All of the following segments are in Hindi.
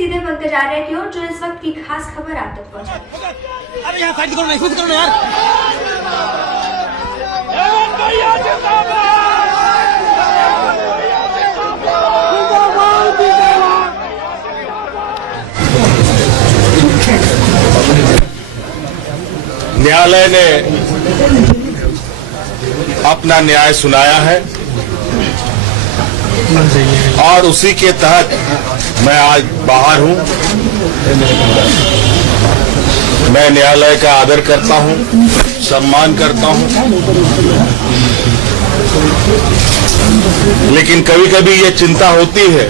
सीधे पंकजार्य की ओर, जो इस वक्त की खास खबर आप तक पहुंचा। अरे यार फाइट करो ना, इसमें करो ना यार। न्यायालय ने अपना न्याय सुनाया है और उसी के तहत मैं आज बाहर हूं। मैं न्यायालय का आदर करता हूं, सम्मान करता हूं, लेकिन कभी कभी ये चिंता होती है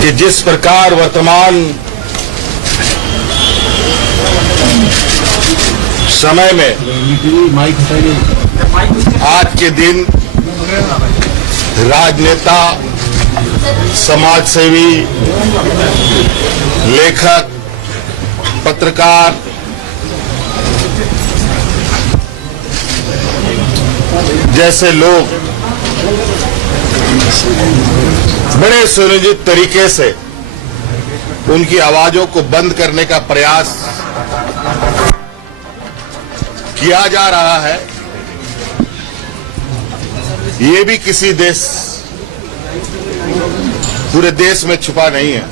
कि जिस प्रकार वर्तमान समय में आज के दिन राजनेता, समाजसेवी, लेखक, पत्रकार जैसे लोग बड़े सुनियोजित तरीके से उनकी आवाजों को बंद करने का प्रयास किया जा रहा है। ये भी किसी देश, पूरे देश में छुपा नहीं है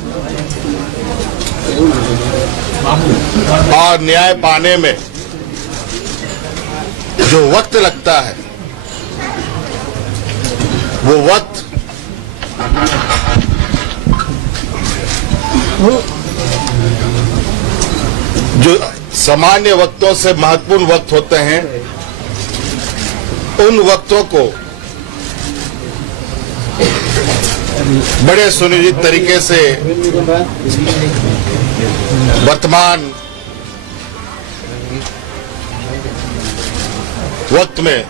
और न्याय पाने में जो वक्त लगता है वो वक्त जो सामान्य वक्तों से महत्वपूर्ण वक्त होते हैं, उन वक्तों को बड़े सुनियोजित तरीके से वर्तमान वक्त में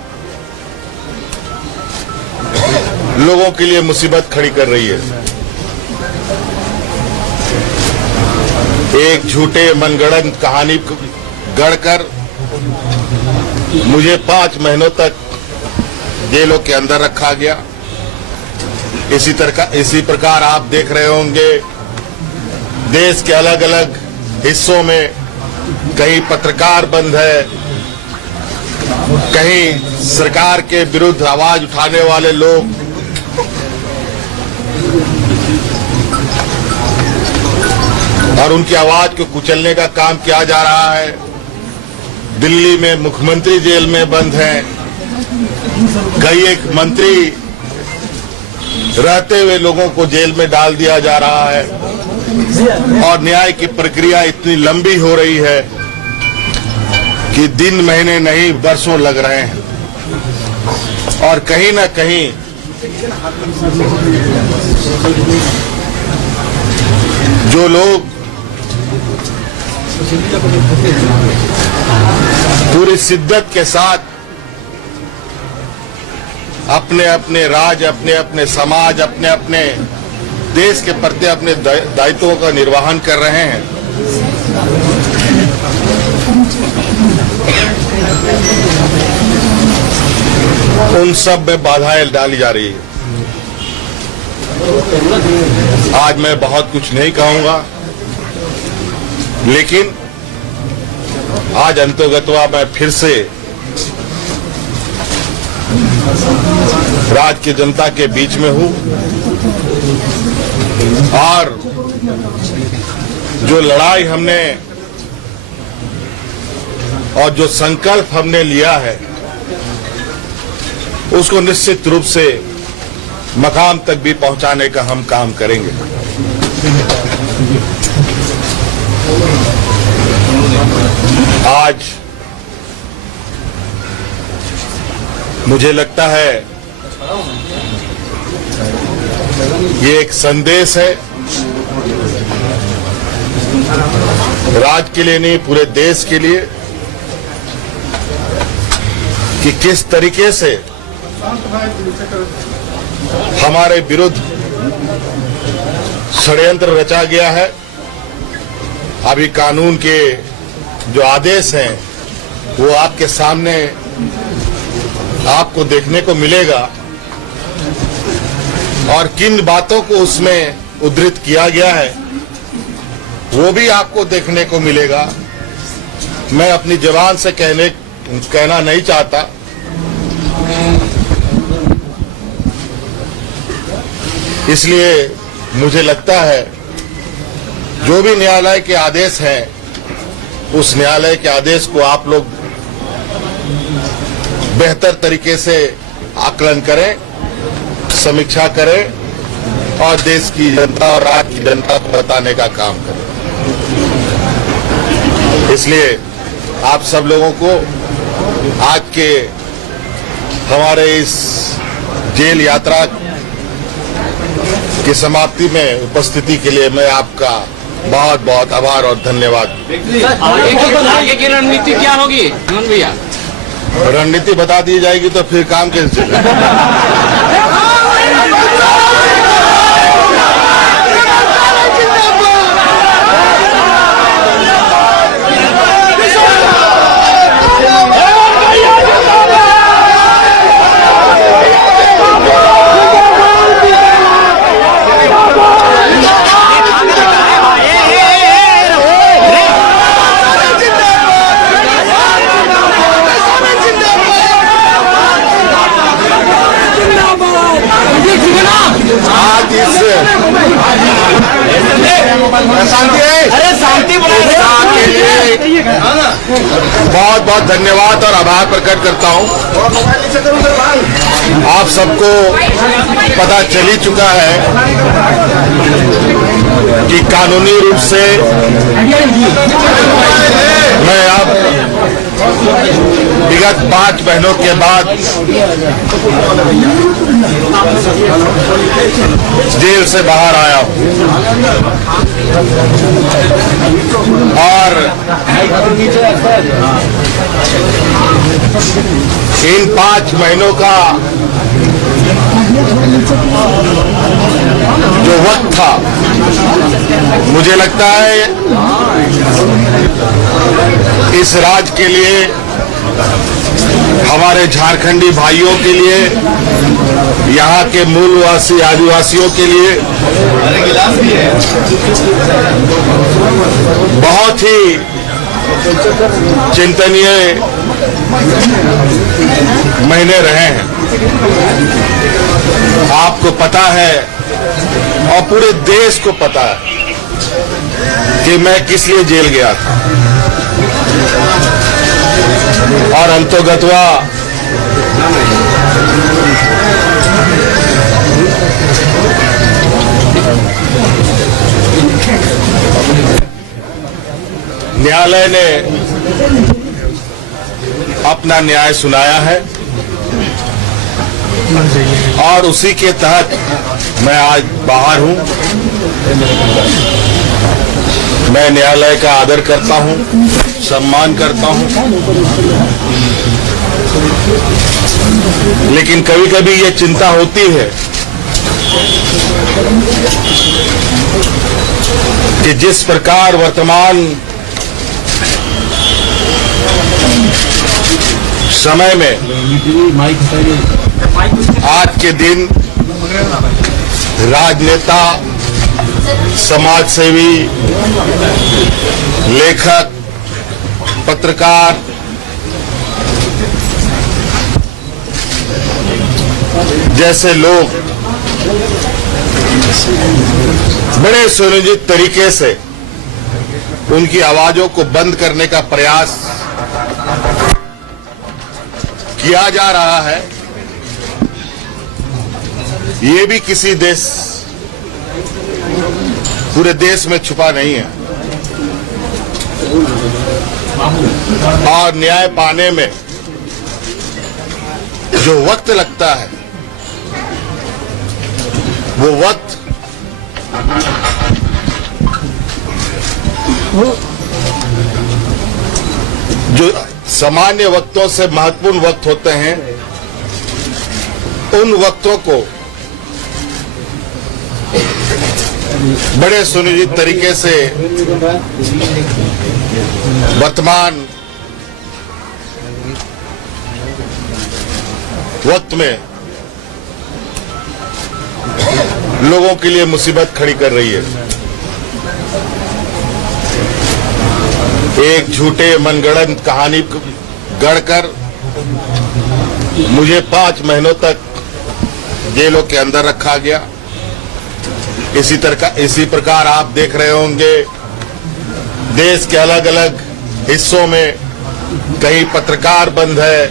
लोगों के लिए मुसीबत खड़ी कर रही है। एक झूठे मनगढ़ंत कहानी गढ़कर मुझे 5 महीनों तक जेलों के अंदर रखा गया। इसी प्रकार आप देख रहे होंगे देश के अलग अलग हिस्सों में कहीं पत्रकार बंद है, कहीं सरकार के विरुद्ध आवाज उठाने वाले लोग और उनकी आवाज को कुचलने का काम किया जा रहा है। दिल्ली में मुख्यमंत्री जेल में बंद हैं, कई एक मंत्री रहते हुए लोगों को जेल में डाल दिया जा रहा है और न्याय की प्रक्रिया इतनी लंबी हो रही है कि दिन महीने नहीं वर्षों लग रहे हैं और कहीं ना कहीं जो लोग पूरी शिद्दत के साथ अपने अपने राज्य, अपने अपने समाज, अपने अपने देश के प्रति अपने दायित्वों का निर्वहन कर रहे हैं, उन सब में बाधाएं डाली जा रही है। आज मैं बहुत कुछ नहीं कहूंगा, लेकिन आज अंतर्गतवा मैं फिर से राज्य की जनता के बीच में हूं और जो लड़ाई हमने और जो संकल्प हमने लिया है उसको निश्चित रूप से मकाम तक भी पहुंचाने का हम काम करेंगे। आज मुझे लगता है ये एक संदेश है, राज्य के लिए नहीं पूरे देश के लिए, कि किस तरीके से हमारे विरुद्ध षड्यंत्र रचा गया है। अभी कानून के जो आदेश हैं वो आपके सामने आपको देखने को मिलेगा और किन बातों को उसमें उद्धृत किया गया है वो भी आपको देखने को मिलेगा। मैं अपनी जबान से कहना नहीं चाहता, इसलिए मुझे लगता है जो भी न्यायालय के आदेश हैं उस न्यायालय के आदेश को आप लोग बेहतर तरीके से आकलन करें, समीक्षा करें और देश की जनता और राज्य की जनता को बताने का काम करें। इसलिए आप सब लोगों को आज के हमारे इस जेल यात्रा की समाप्ति में उपस्थिति के लिए मैं आपका बहुत बहुत आभार और धन्यवाद। आगे की रणनीति क्या होगी हेमंत भैया? रणनीति बता दी जाएगी तो फिर काम कैसे चलेगा? बहुत बहुत धन्यवाद और आभार प्रकट करता हूं। आप सबको पता चल ही चुका है कि कानूनी रूप से मैं अब विगत 5 महीनों के बाद जेल से बाहर आया हूं और इन 5 महीनों का जो वक्त था, मुझे लगता है इस राज्य के लिए, हमारे झारखंडी भाइयों के लिए, यहाँ के मूलवासी आदिवासियों के लिए बहुत ही चिंतनीय महीने रहे हैं। आपको पता है और पूरे देश को पता है कि मैं किस लिए जेल गया था और अंतोगत्वा न्यायालय ने अपना न्याय सुनाया है और उसी के तहत मैं आज बाहर हूं। मैं न्यायालय का आदर करता हूं, सम्मान करता हूं, लेकिन कभी कभी ये चिंता होती है कि जिस प्रकार वर्तमान समय में आज के दिन राजनेता, समाजसेवी, लेखक, पत्रकार जैसे लोग बड़े सुनियोजित तरीके से उनकी आवाजों को बंद करने का प्रयास किया जा रहा है, ये भी किसी देश, पूरे देश में छुपा नहीं है। और न्याय पाने में जो वक्त लगता है वो वक्त जो सामान्य वक्तों से महत्वपूर्ण वक्त होते हैं, उन वक्तों को बड़े सुनियोजित तरीके से वर्तमान वक्त में लोगों के लिए मुसीबत खड़ी कर रही है। एक झूठे मनगढ़ंत कहानी गढ़कर मुझे 5 महीनों तक जेलों के अंदर रखा गया। इसी प्रकार आप देख रहे होंगे देश के अलग अलग हिस्सों में कहीं पत्रकार बंद है,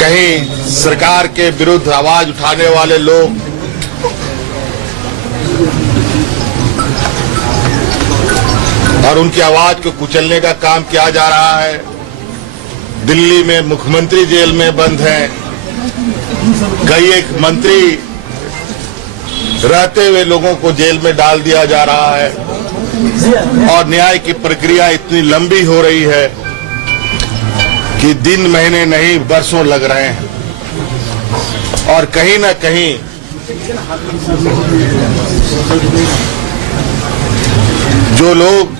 कहीं सरकार के विरुद्ध आवाज उठाने वाले लोग और उनकी आवाज को कुचलने का काम किया जा रहा है। दिल्ली में मुख्यमंत्री जेल में बंद हैं, कई एक मंत्री रहते हुए लोगों को जेल में डाल दिया जा रहा है और न्याय की प्रक्रिया इतनी लंबी हो रही है कि दिन महीने नहीं वर्षों लग रहे हैं। और कहीं ना कहीं जो लोग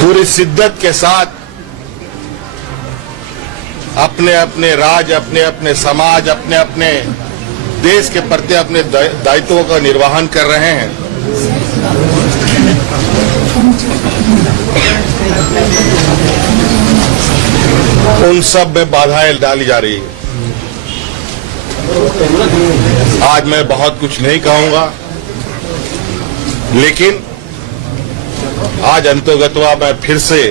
पूरी शिद्दत के साथ अपने अपने राज्य, अपने अपने समाज, अपने अपने देश के प्रति अपने दायित्वों का निर्वहन कर रहे हैं, उन सब में बाधाएं डाली जा रही है। आज मैं बहुत कुछ नहीं कहूंगा, लेकिन आज अंतोगत्वा मैं फिर से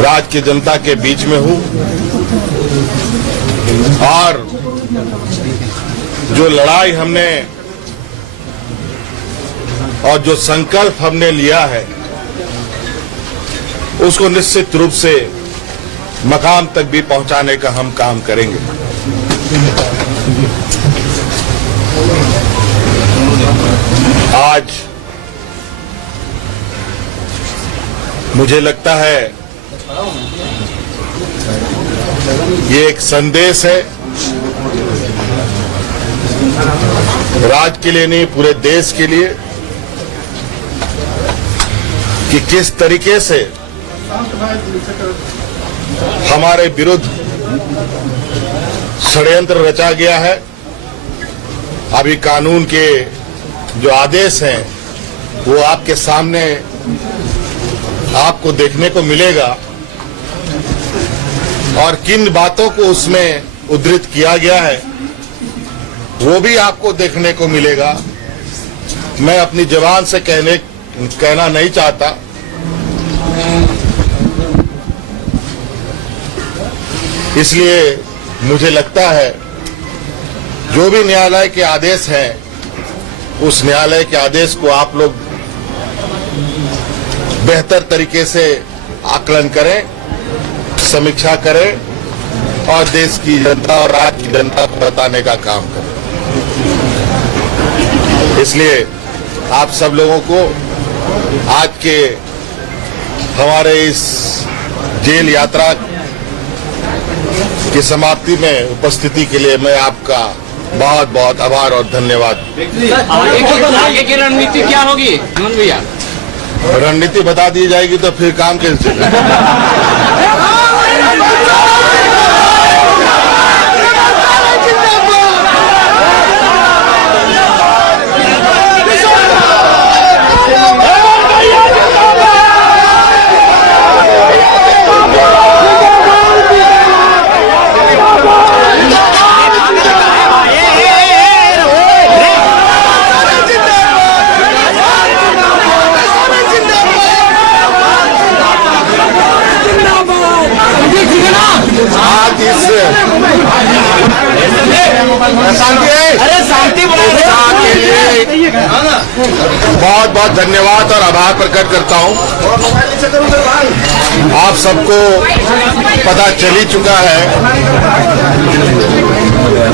राज्य की जनता के बीच में हूं और जो लड़ाई हमने और जो संकल्प हमने लिया है उसको निश्चित रूप से मकाम तक भी पहुंचाने का हम काम करेंगे। आज मुझे लगता है ये एक संदेश है, राज्य के लिए नहीं पूरे देश के लिए, कि किस तरीके से हमारे विरुद्ध षड्यंत्र रचा गया है। अभी कानून के जो आदेश हैं वो आपके सामने आपको देखने को मिलेगा और किन बातों को उसमें उद्धृत किया गया है वो भी आपको देखने को मिलेगा। मैं अपनी जबान से कहना नहीं चाहता, इसलिए मुझे लगता है जो भी न्यायालय के आदेश हैं उस न्यायालय के आदेश को आप लोग बेहतर तरीके से आकलन करें, समीक्षा करें और देश की जनता और राज्य की जनता को बताने का काम करें। इसलिए आप सब लोगों को आज के हमारे इस जेल यात्रा की समाप्ति में उपस्थिति के लिए मैं आपका बहुत बहुत आभार और धन्यवाद। आगे की रणनीति क्या होगी हेमंत भैया? रणनीति बता दी जाएगी तो फिर काम कैसे चलेगा? बहुत बहुत धन्यवाद और आभार प्रकट करता हूं। आप सबको पता चल ही चुका है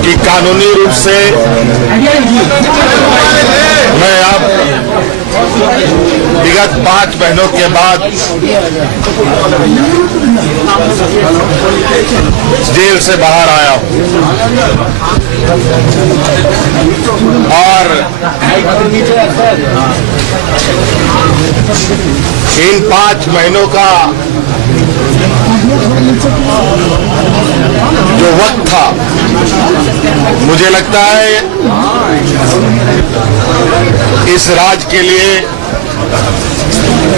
कि कानूनी रूप से मैं अब विगत 5 महीनों के बाद जेल से बाहर आया हूं और इन 5 महीनों का लगता है इस राज्य के लिए,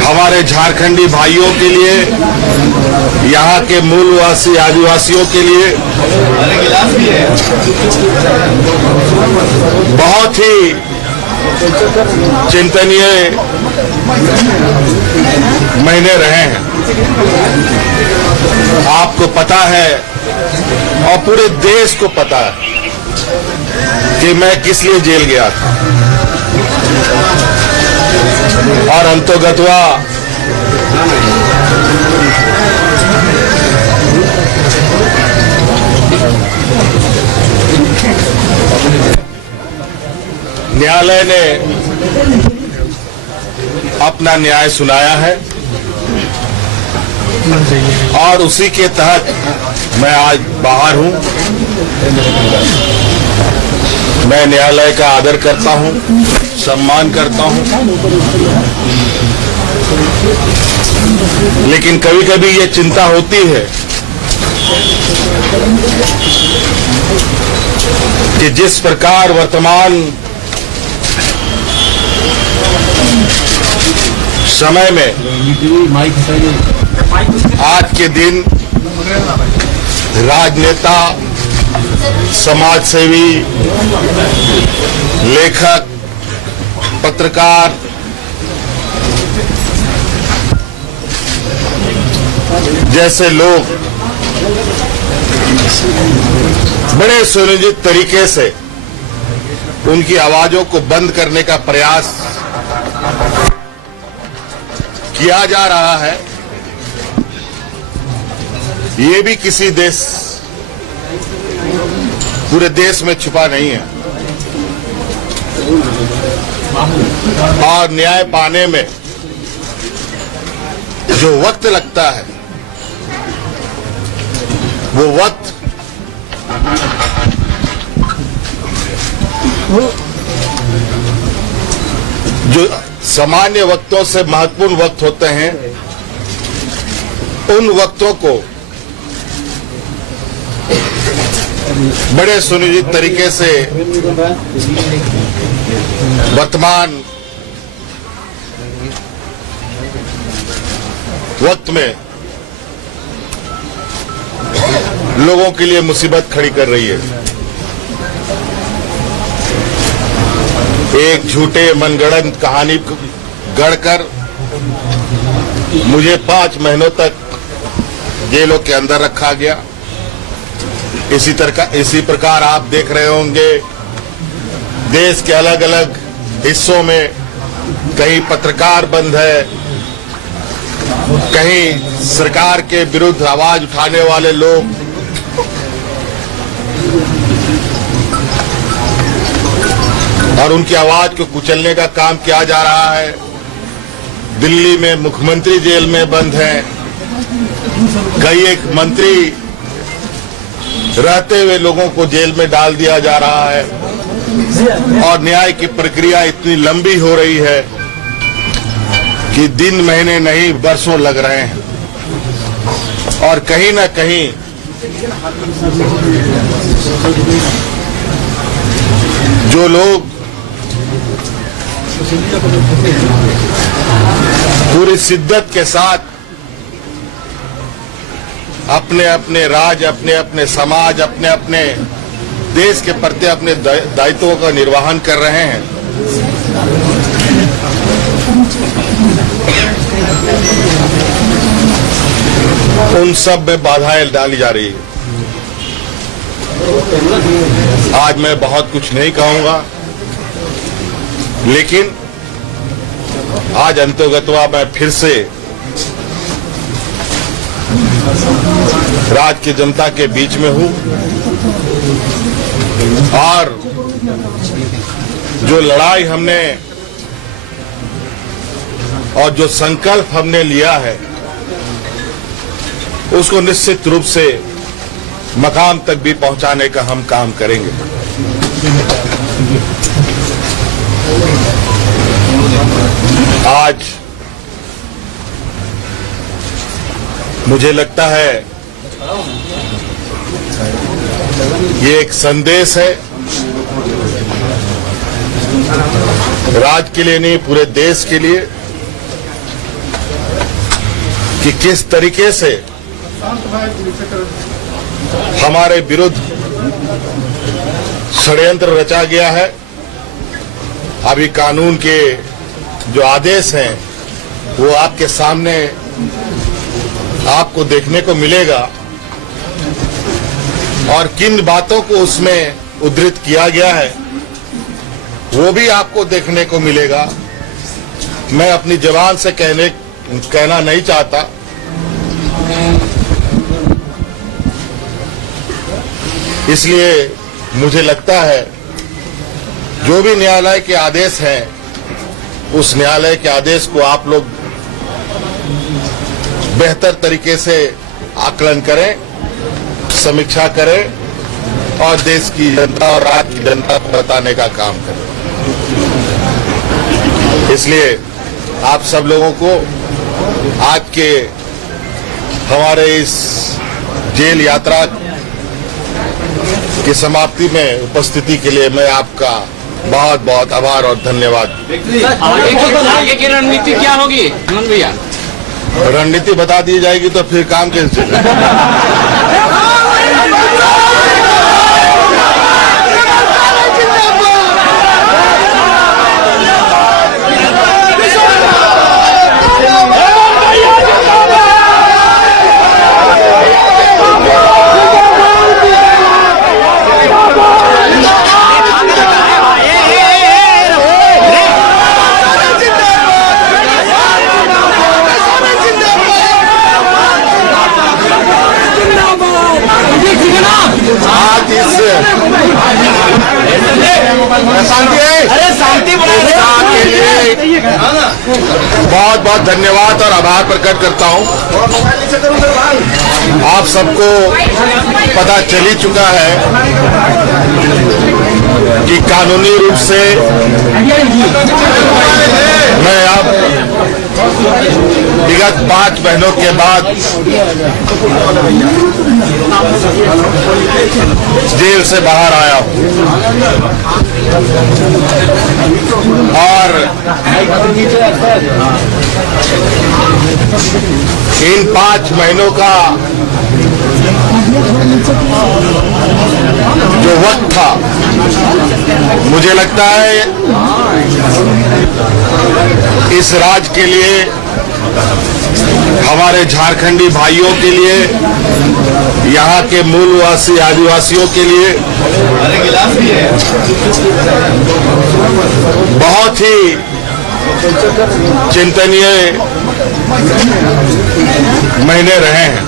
हमारे झारखंडी भाइयों के लिए, यहाँ के मूलवासी आदिवासियों के लिए बहुत ही चिंतनीय महीने रहे हैं। आपको पता है और पूरे देश को पता है कि मैं किस लिए जेल गया था, और अंतोगत्वा न्यायालय ने अपना न्याय सुनाया है और उसी के तहत मैं आज बाहर हूं। मैं न्यायालय का आदर करता हूं, सम्मान करता हूं, लेकिन कभी कभी ये चिंता होती है कि जिस प्रकार वर्तमान समय में आज के दिन राजनेता, समाजसेवी, लेखक, पत्रकार जैसे लोग बड़े सुनियोजित तरीके से उनकी आवाजों को बंद करने का प्रयास किया जा रहा है, ये भी किसी देश, पूरे देश में छुपा नहीं है। और न्याय पाने में जो वक्त लगता है, वो वक्त जो सामान्य वक्तों से महत्वपूर्ण वक्त होते हैं, उन वक्तों को बड़े सुनियोजित तरीके से वर्तमान वक्त में लोगों के लिए मुसीबत खड़ी कर रही है। एक झूठे मनगढ़ंत कहानी गढ़कर मुझे 5 महीनों तक जेलों के अंदर रखा गया। इसी प्रकार आप देख रहे होंगे देश के अलग अलग हिस्सों में कहीं पत्रकार बंद है, कहीं सरकार के विरुद्ध आवाज उठाने वाले लोग और उनकी आवाज को कुचलने का काम किया जा रहा है। दिल्ली में मुख्यमंत्री जेल में बंद हैं, कई एक मंत्री रहते हुए लोगों को जेल में डाल दिया जा रहा है, और न्याय की प्रक्रिया इतनी लंबी हो रही है कि दिन महीने नहीं वर्षों लग रहे हैं। और कहीं ना कहीं जो लोग पूरी शिद्दत के साथ अपने अपने राज्य, अपने अपने समाज, अपने अपने देश के प्रति अपने दायित्वों का निर्वहन कर रहे हैं, उन सब में बाधाएं डाली जा रही है। आज मैं बहुत कुछ नहीं कहूंगा, लेकिन आज अंतर्गतवा मैं फिर से राज्य की जनता के बीच में हूं, और जो लड़ाई हमने और जो संकल्प हमने लिया है, उसको निश्चित रूप से मकाम तक भी पहुंचाने का हम काम करेंगे। आज मुझे लगता है ये एक संदेश है राज्य के लिए नहीं पूरे देश के लिए कि किस तरीके से हमारे विरुद्ध षड्यंत्र रचा गया है। अभी कानून के जो आदेश हैं वो आपके सामने आपको देखने को मिलेगा और किन बातों को उसमें उद्धृत किया गया है वो भी आपको देखने को मिलेगा। मैं अपनी जबान से कहना नहीं चाहता, इसलिए मुझे लगता है जो भी न्यायालय के आदेश हैं उस न्यायालय के आदेश को आप लोग बेहतर तरीके से आकलन करें, समीक्षा करें और देश की जनता और राज्य की जनता को बताने का काम करें। इसलिए आप सब लोगों को आज के हमारे इस जेल यात्रा की समाप्ति में उपस्थिति के लिए मैं आपका बहुत बहुत आभार और धन्यवाद। आगे की रणनीति क्या होगी हेमंत भैया? रणनीति बता दी जाएगी तो फिर काम कैसे चलेगा? बहुत बहुत धन्यवाद और आभार प्रकट करता हूं। आप सबको पता चल ही चुका है कि कानूनी रूप से मैं अब विगत 5 महीनों के बाद जेल से बाहर आया हूं और इन 5 महीनों का जो वक्त था, मुझे लगता है इस राज्य के लिए, हमारे झारखंडी भाइयों के लिए, यहाँ के मूलवासी आदिवासियों के लिए बहुत ही चिंतनीय महीने रहे हैं।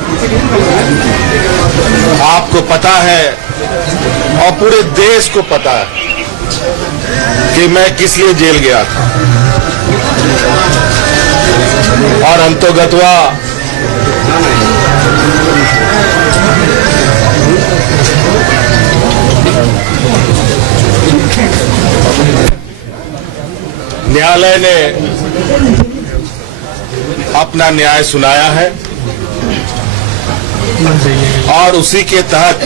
आपको पता है और पूरे देश को पता है कि मैं किस लिए जेल गया था और अंतोगत्वा न्यायालय ने अपना न्याय सुनाया है और उसी के तहत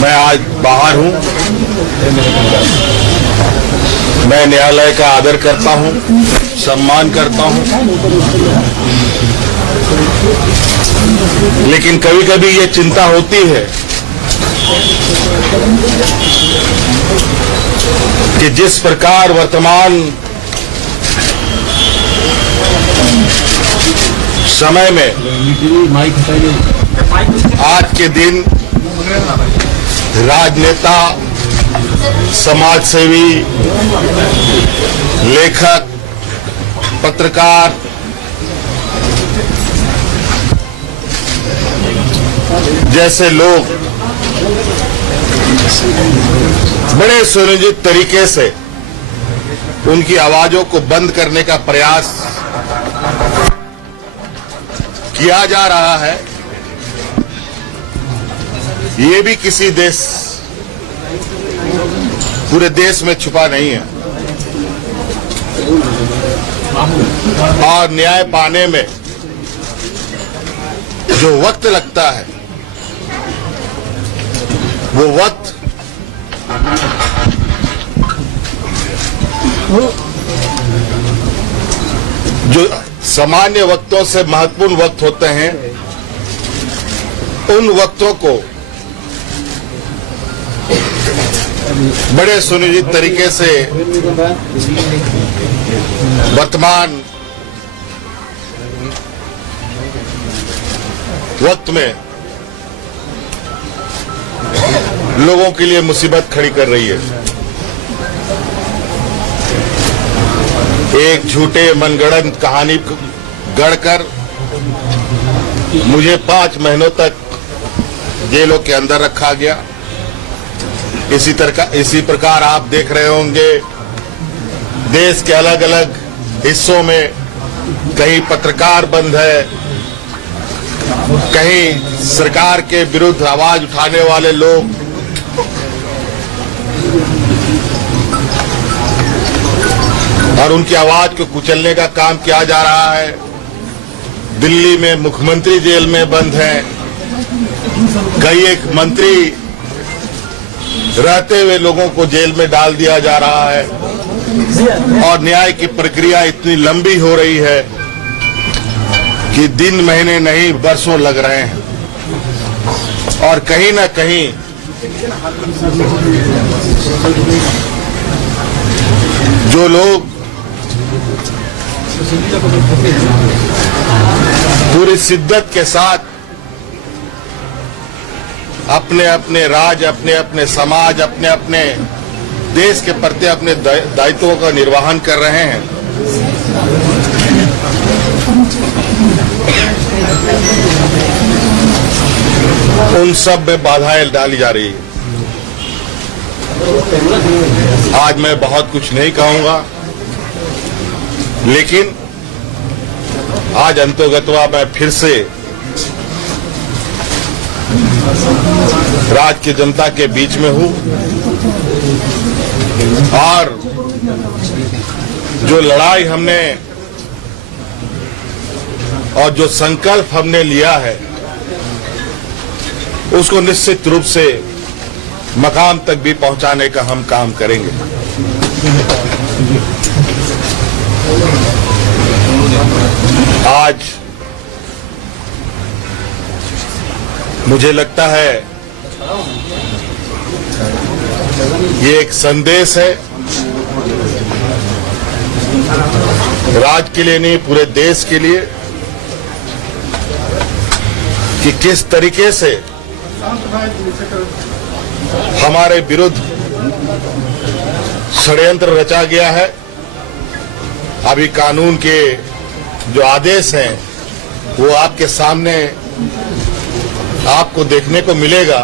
मैं आज बाहर हूं। मैं न्यायालय का आदर करता हूं, सम्मान करता हूं, लेकिन कभी कभी ये चिंता होती है कि जिस प्रकार वर्तमान समय में आज के दिन राजनेता, समाजसेवी, लेखक, पत्रकार जैसे लोग बड़े सुनियोजित तरीके से उनकी आवाजों को बंद करने का प्रयास किया जा रहा है। ये भी किसी देश, पूरे देश में छुपा नहीं है और न्याय पाने में जो वक्त लगता है वो वक्त जो सामान्य वक्तों से महत्वपूर्ण वक्त होते हैं, उन वक्तों को बड़े सुनिश्चित तरीके से वर्तमान वक्त में लोगों के लिए मुसीबत खड़ी कर रही है। एक झूठे मनगढ़ंत कहानी गढ़कर मुझे 5 महीनों तक जेलों के अंदर रखा गया। इसी प्रकार आप देख रहे होंगे देश के अलग अलग हिस्सों में कहीं पत्रकार बंद है, कहीं सरकार के विरुद्ध आवाज उठाने वाले लोग और उनकी आवाज को कुचलने का काम किया जा रहा है। दिल्ली में मुख्यमंत्री जेल में बंद हैं, कई एक मंत्री रहते हुए लोगों को जेल में डाल दिया जा रहा है और न्याय की प्रक्रिया इतनी लंबी हो रही है कि दिन महीने नहीं वर्षों लग रहे हैं। और कहीं ना कहीं जो लोग पूरी शिद्दत के साथ अपने अपने राज्य, अपने अपने समाज, अपने अपने देश के प्रति अपने दायित्वों का निर्वहन कर रहे हैं, उन सब में बाधाएं डाली जा रही है। आज मैं बहुत कुछ नहीं कहूंगा, लेकिन आज अंतोगत्वा मैं फिर से राज्य की जनता के बीच में हूं और जो लड़ाई हमने और जो संकल्प हमने लिया है उसको निश्चित रूप से मकाम तक भी पहुंचाने का हम काम करेंगे। आज मुझे लगता है ये एक संदेश है, राज्य के लिए नहीं पूरे देश के लिए, कि किस तरीके से हमारे विरुद्ध षड्यंत्र रचा गया है। अभी कानून के जो आदेश हैं वो आपके सामने आपको देखने को मिलेगा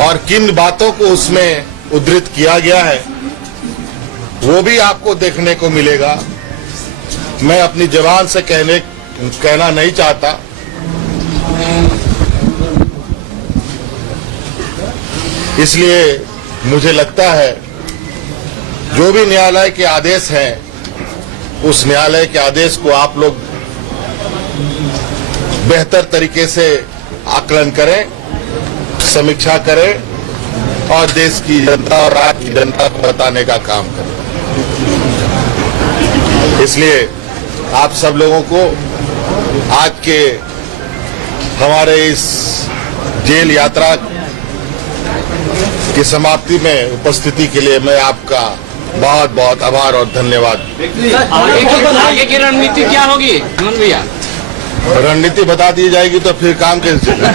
और किन बातों को उसमें उद्धृत किया गया है वो भी आपको देखने को मिलेगा। मैं अपनी जबान से कहना नहीं चाहता, इसलिए मुझे लगता है जो भी न्यायालय के आदेश हैं उस न्यायालय के आदेश को आप लोग बेहतर तरीके से आकलन करें, समीक्षा करें और देश की जनता और राज्य की जनता को बताने का काम करें। इसलिए आप सब लोगों को आज के हमारे इस जेल यात्रा की समाप्ति में उपस्थिति के लिए मैं आपका बहुत बहुत आभार और धन्यवाद। आगे की रणनीति क्या होगी हेमंत भैया? रणनीति बता दी जाएगी तो फिर काम कैसे चलेगा?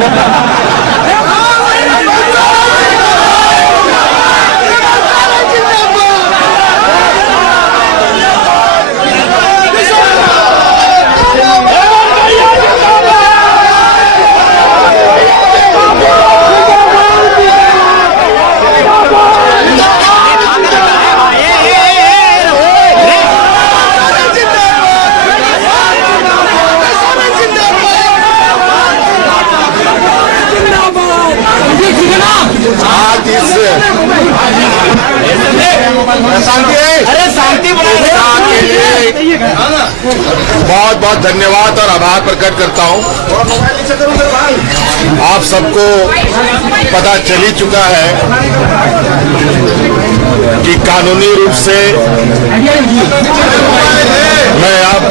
बहुत बहुत धन्यवाद और आभार प्रकट करता हूं। आप सबको पता चल ही चुका है कि कि कानूनी रूप से मैं अब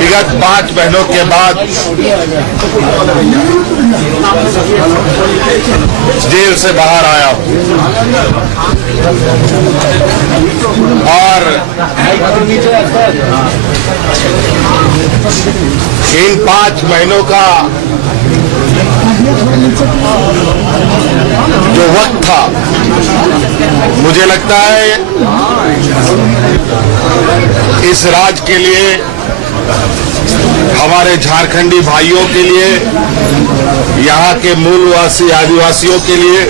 विगत 5 महीनों के बाद जेल से बाहर आया हूं और इन 5 महीनों का जो वक्त था, मुझे लगता है इस राज्य के लिए, हमारे झारखंडी भाइयों के लिए, यहाँ के मूलवासी आदिवासियों के लिए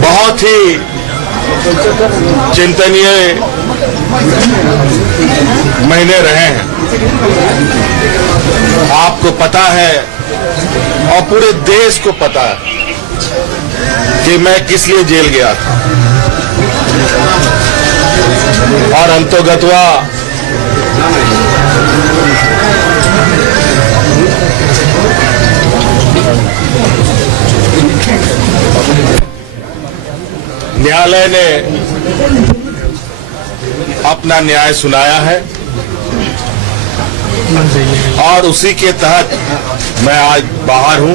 बहुत ही चिंतनीय महीने रहे हैं। आपको पता है और पूरे देश को पता है कि मैं किस लिए जेल गया था और अंतोगत्वा न्यायालय ने अपना न्याय सुनाया है और उसी के तहत मैं आज बाहर हूं।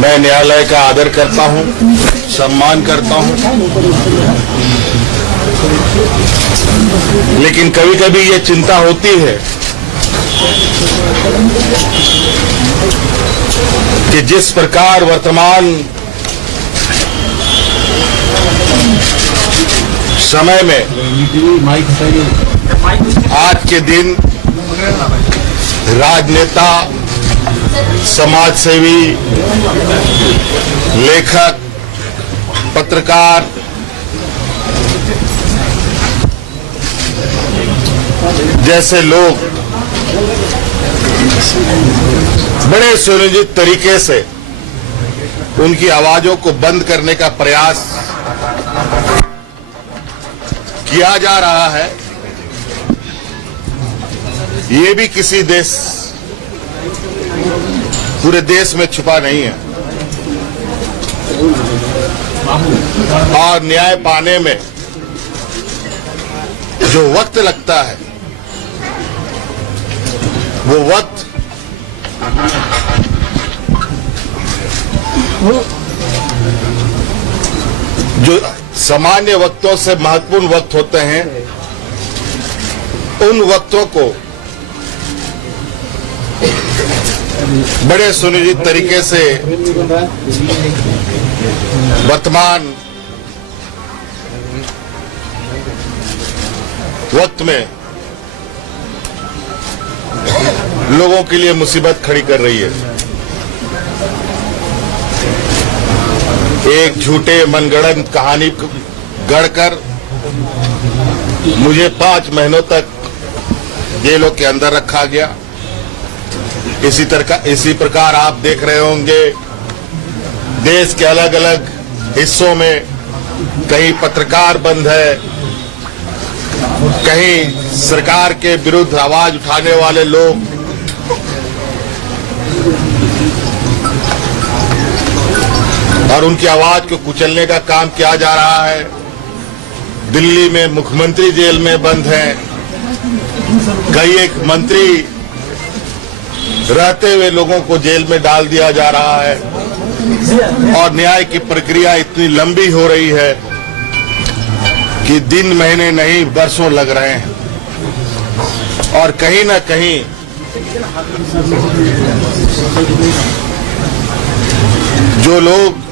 मैं न्यायालय का आदर करता हूं, सम्मान करता हूं, लेकिन कभी कभी ये चिंता होती है कि जिस प्रकार वर्तमान समय में आज के दिन राजनेता, समाजसेवी, लेखक, पत्रकार जैसे लोग बड़े सुनियोजित तरीके से उनकी आवाजों को बंद करने का प्रयास किया जा रहा है। ये भी किसी देश, पूरे देश में छुपा नहीं है और न्याय पाने में जो वक्त लगता है वो वक्त जो सामान्य वक्तों से महत्वपूर्ण वक्त होते हैं, उन वक्तों को बड़े सुनियोजित तरीके से वर्तमान वक्त में लोगों के लिए मुसीबत खड़ी कर रही है। एक झूठे मनगढ़ंत कहानी गढ़कर मुझे 5 महीनों तक जेलों के अंदर रखा गया। इसी प्रकार आप देख रहे होंगे देश के अलग अलग हिस्सों में कहीं पत्रकार बंद है, कहीं सरकार के विरुद्ध आवाज उठाने वाले लोग और उनकी आवाज को कुचलने का काम किया जा रहा है। दिल्ली में मुख्यमंत्री जेल में बंद हैं, कई एक मंत्री रहते हुए लोगों को जेल में डाल दिया जा रहा है और न्याय की प्रक्रिया इतनी लंबी हो रही है कि दिन महीने नहीं वर्षों लग रहे हैं और कहीं ना कहीं जो लोग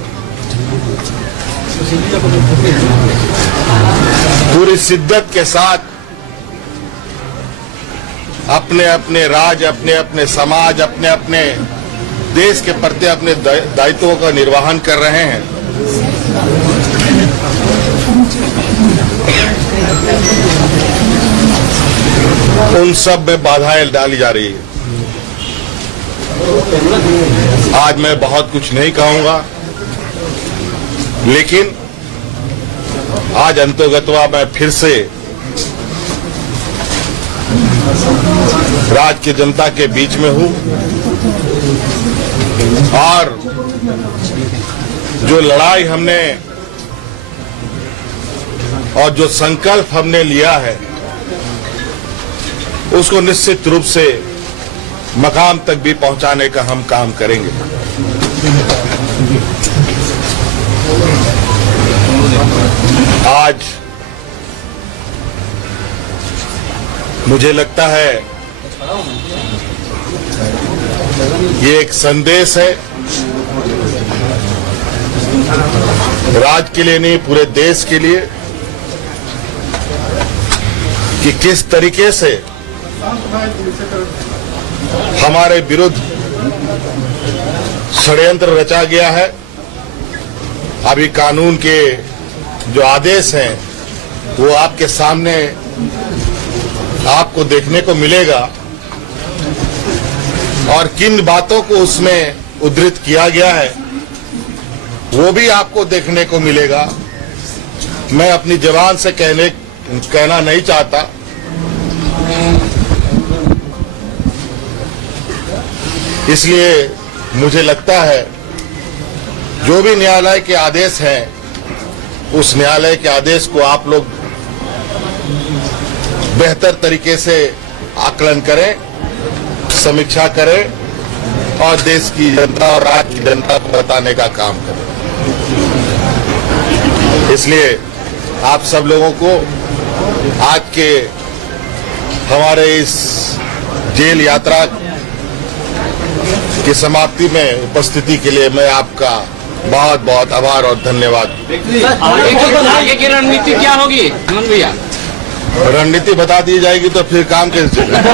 पूरी शिद्दत के साथ अपने अपने राज्य, अपने अपने समाज, अपने अपने देश के प्रति अपने दायित्वों का निर्वहन कर रहे हैं, उन सब में बाधाएं डाली जा रही है। आज मैं बहुत कुछ नहीं कहूंगा, लेकिन आज अंतोगत्वा मैं फिर से राज्य की जनता के बीच में हूं। और जो लड़ाई हमने और जो संकल्प हमने लिया है उसको निश्चित रूप से मकाम तक भी पहुंचाने का हम काम करेंगे। आज मुझे लगता है ये एक संदेश है, राज्य के लिए नहीं पूरे देश के लिए, कि किस तरीके से हमारे विरुद्ध षड्यंत्र रचा गया है। अभी कानून के जो आदेश हैं वो आपके सामने आपको देखने को मिलेगा और किन बातों को उसमें उद्धृत किया गया है वो भी आपको देखने को मिलेगा। मैं अपनी जबान से कहना नहीं चाहता, इसलिए मुझे लगता है जो भी न्यायालय के आदेश हैं उस न्यायालय के आदेश को आप लोग बेहतर तरीके से आकलन करें, समीक्षा करें और देश की जनता और राज्य की जनता को बताने का काम करें। इसलिए आप सब लोगों को आज के हमारे इस जेल यात्रा की समाप्ति में उपस्थिति के लिए मैं आपका बहुत बहुत आभार और धन्यवाद। आगे की रणनीति क्या होगी हेमंत भैया? रणनीति बता दी जाएगी तो फिर काम कैसे चलेगा?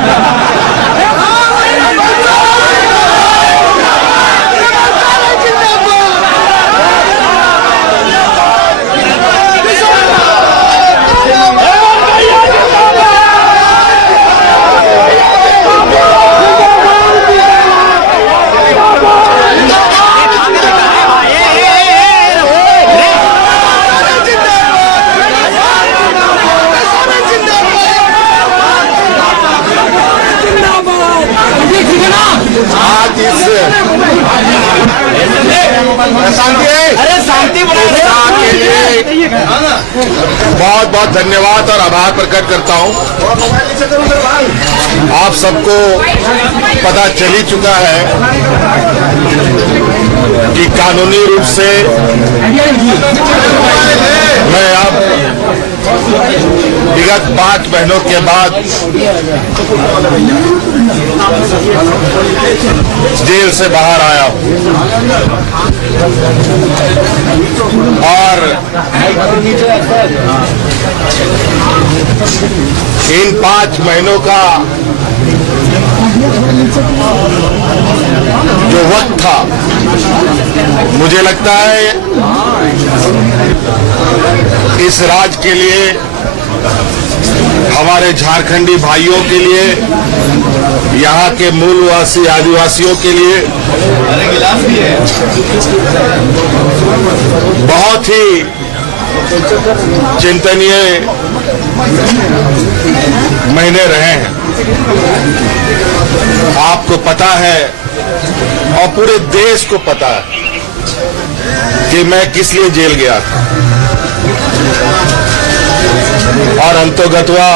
शांति के लिए बहुत बहुत धन्यवाद और आभार प्रकट करता हूं। आप सबको पता चल ही चुका है कि कानूनी रूप से मैं अब विगत 5 महीनों के बाद जेल से बाहर आया हूं और इन 5 महीनों का जो वक्त था मुझे लगता है इस राज्य के लिए, हमारे झारखंडी भाइयों के लिए, यहाँ के मूलवासी आदिवासियों के लिए बहुत ही चिंतनीय महीने रहे हैं। आपको पता है और पूरे देश को पता है कि मैं किस लिए जेल गया था और अंतोगत्वा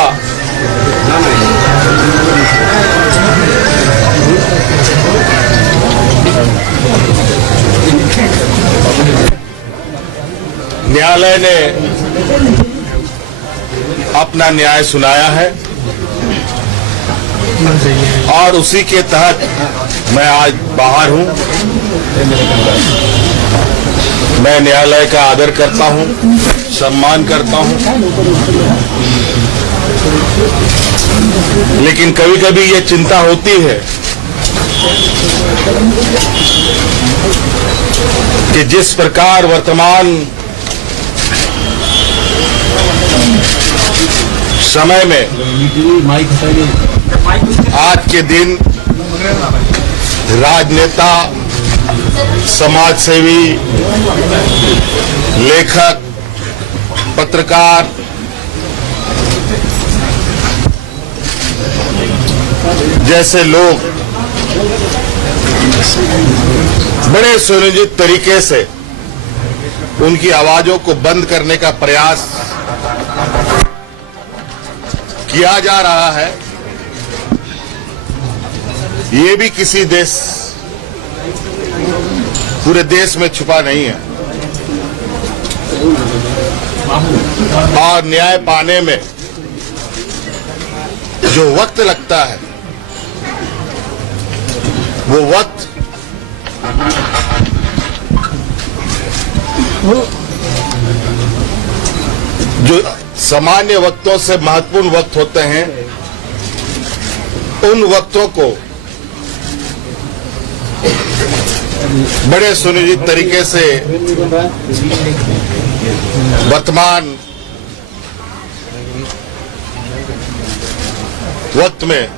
न्यायालय ने अपना न्याय सुनाया है और उसी के तहत मैं आज बाहर हूं। मैं न्यायालय का आदर करता हूं, सम्मान करता हूं, लेकिन कभी कभी ये चिंता होती है कि जिस प्रकार वर्तमान समय में आज के दिन राजनेता, समाजसेवी, लेखक, पत्रकार जैसे लोग बड़े सुनियोजित तरीके से उनकी आवाजों को बंद करने का प्रयास किया जा रहा है। ये भी किसी देश, पूरे देश में छुपा नहीं है। और न्याय पाने में जो वक्त लगता है, वो वक्त जो सामान्य वक्तों से महत्वपूर्ण वक्त होते हैं, उन वक्तों को बड़े सुनियोजित तरीके से वर्तमान वक्त में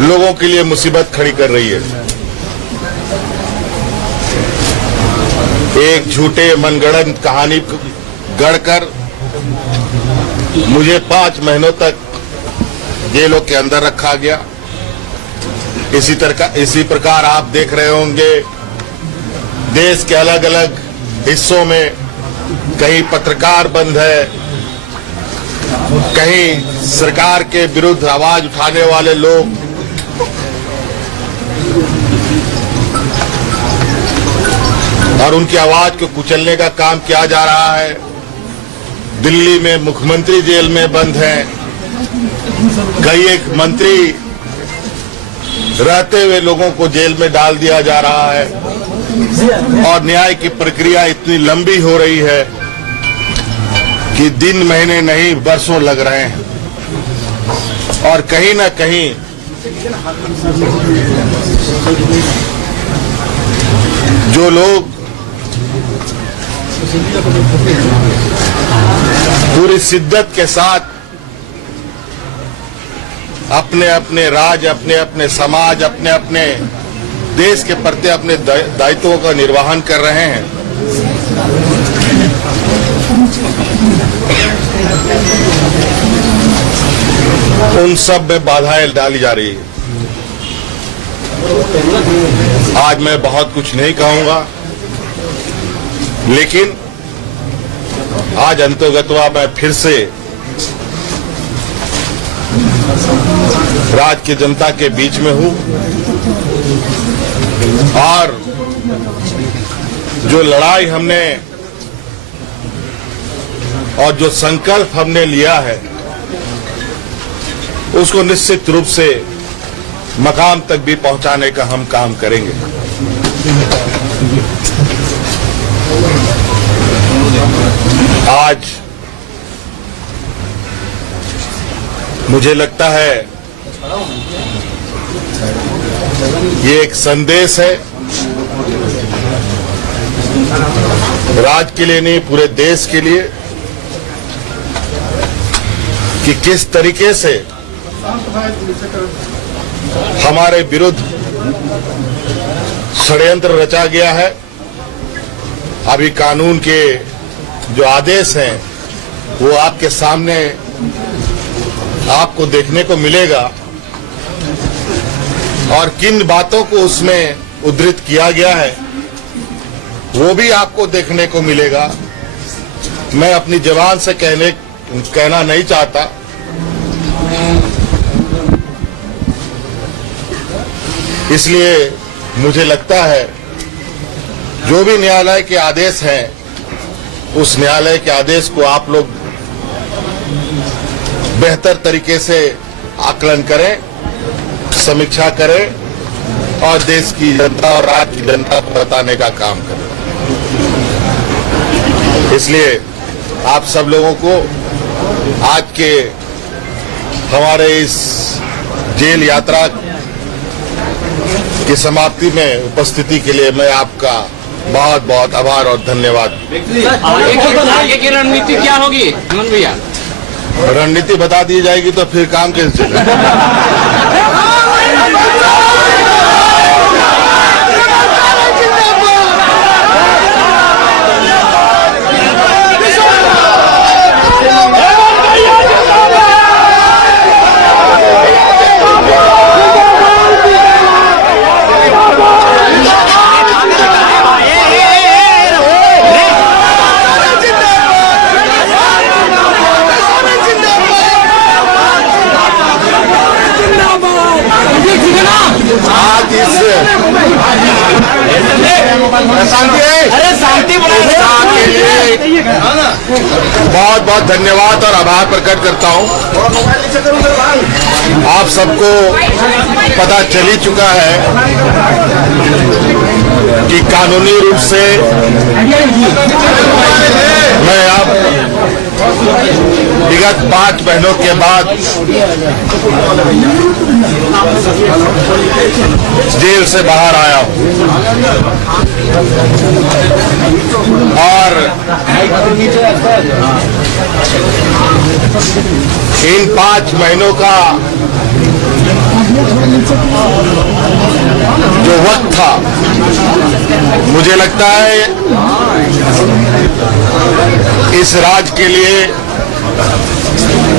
लोगों के लिए मुसीबत खड़ी कर रही है। एक झूठे मनगढ़ंत कहानी गढ़कर मुझे 5 महीनों तक जेलों के अंदर रखा गया। इसी प्रकार आप देख रहे होंगे देश के अलग अलग हिस्सों में कहीं पत्रकार बंद है, कहीं सरकार के विरुद्ध आवाज उठाने वाले लोग और उनकी आवाज को कुचलने का काम किया जा रहा है। दिल्ली में मुख्यमंत्री जेल में बंद हैं, कई एक मंत्री रहते हुए लोगों को जेल में डाल दिया जा रहा है और न्याय की प्रक्रिया इतनी लंबी हो रही है कि दिन महीने नहीं वर्षों लग रहे हैं। और कहीं ना कहीं जो लोग पूरी शिद्दत के साथ अपने अपने राज्य, अपने अपने समाज, अपने अपने देश के प्रति अपने दायित्वों का निर्वहन कर रहे हैं, उन सब में बाधाएं डाली जा रही है। आज मैं बहुत कुछ नहीं कहूंगा, लेकिन आज अंतर्गतवा मैं फिर से राज्य की जनता के बीच में हूं और जो लड़ाई हमने और जो संकल्प हमने लिया है, उसको निश्चित रूप से मकाम तक भी पहुंचाने का हम काम करेंगे। आज मुझे लगता है ये एक संदेश है, राज्य के लिए नहीं पूरे देश के लिए, कि किस तरीके से हमारे विरुद्ध षड्यंत्र रचा गया है। अभी कानून के जो आदेश हैं वो आपके सामने आपको देखने को मिलेगा और किन बातों को उसमें उद्धृत किया गया है वो भी आपको देखने को मिलेगा। मैं अपनी जबान से कहना नहीं चाहता, इसलिए मुझे लगता है जो भी न्यायालय के आदेश हैं, उस न्यायालय के आदेश को आप लोग बेहतर तरीके से आकलन करें, समीक्षा करें और देश की जनता और राज्य की जनता को बताने का काम करें। इसलिए आप सब लोगों को आज के हमारे इस जेल यात्रा की समाप्ति में उपस्थिति के लिए मैं आपका बहुत बहुत आभार और धन्यवाद। आगे की रणनीति क्या होगी हेमंत भैया? रणनीति बता दी जाएगी तो फिर काम कैसे चलेगा? बहुत बहुत धन्यवाद और आभार प्रकट करता हूं। आप सबको पता चल ही चुका है कि कानूनी रूप से मैं अब विगत 5 महीनों के बाद जेल से बाहर आया हूं और इन 5 महीनों का जो वक्त था, मुझे लगता है इस राज्य के लिए,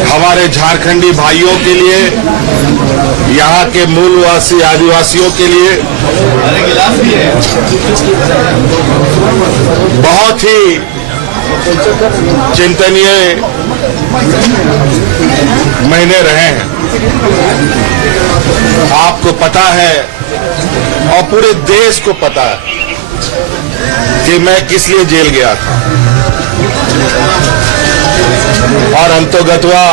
हमारे झारखंडी भाइयों के लिए, यहाँ के मूलवासी आदिवासियों के लिए बहुत ही चिंतनीय महीने रहे हैं। आपको पता है और पूरे देश को पता है कि मैं किस लिए जेल गया था और अंतोगत्वा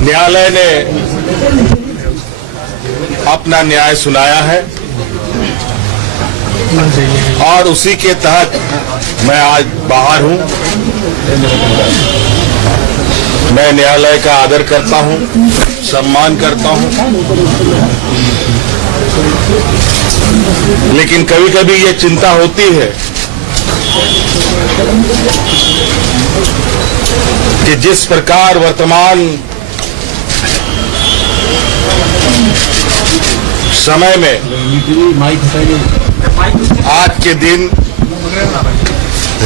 न्यायालय ने अपना न्याय सुनाया है और उसी के तहत मैं आज बाहर हूं। मैं न्यायालय का आदर करता हूं, सम्मान करता हूं, लेकिन कभी कभी ये चिंता होती है कि जिस प्रकार वर्तमान समय में आज के दिन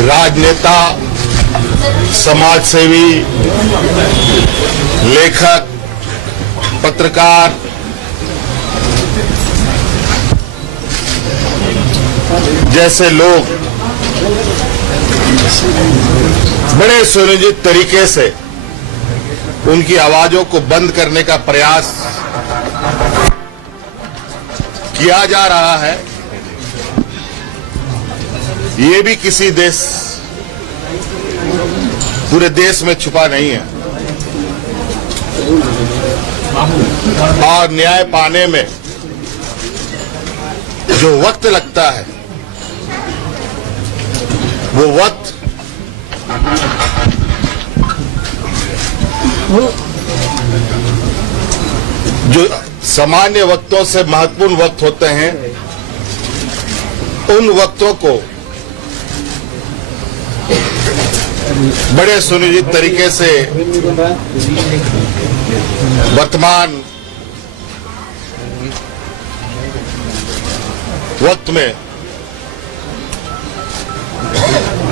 राजनेता, समाजसेवी, लेखक, पत्रकार जैसे लोग बड़े सुनियोजित तरीके से उनकी आवाजों को बंद करने का प्रयास किया जा रहा है, ये भी किसी देश, पूरे देश में छुपा नहीं है। और न्याय पाने में जो वक्त लगता है, वो वक्त जो सामान्य वक्तों से महत्वपूर्ण वक्त होते हैं, उन वक्तों को बड़े सुनियोजित तरीके से वर्तमान वक्त में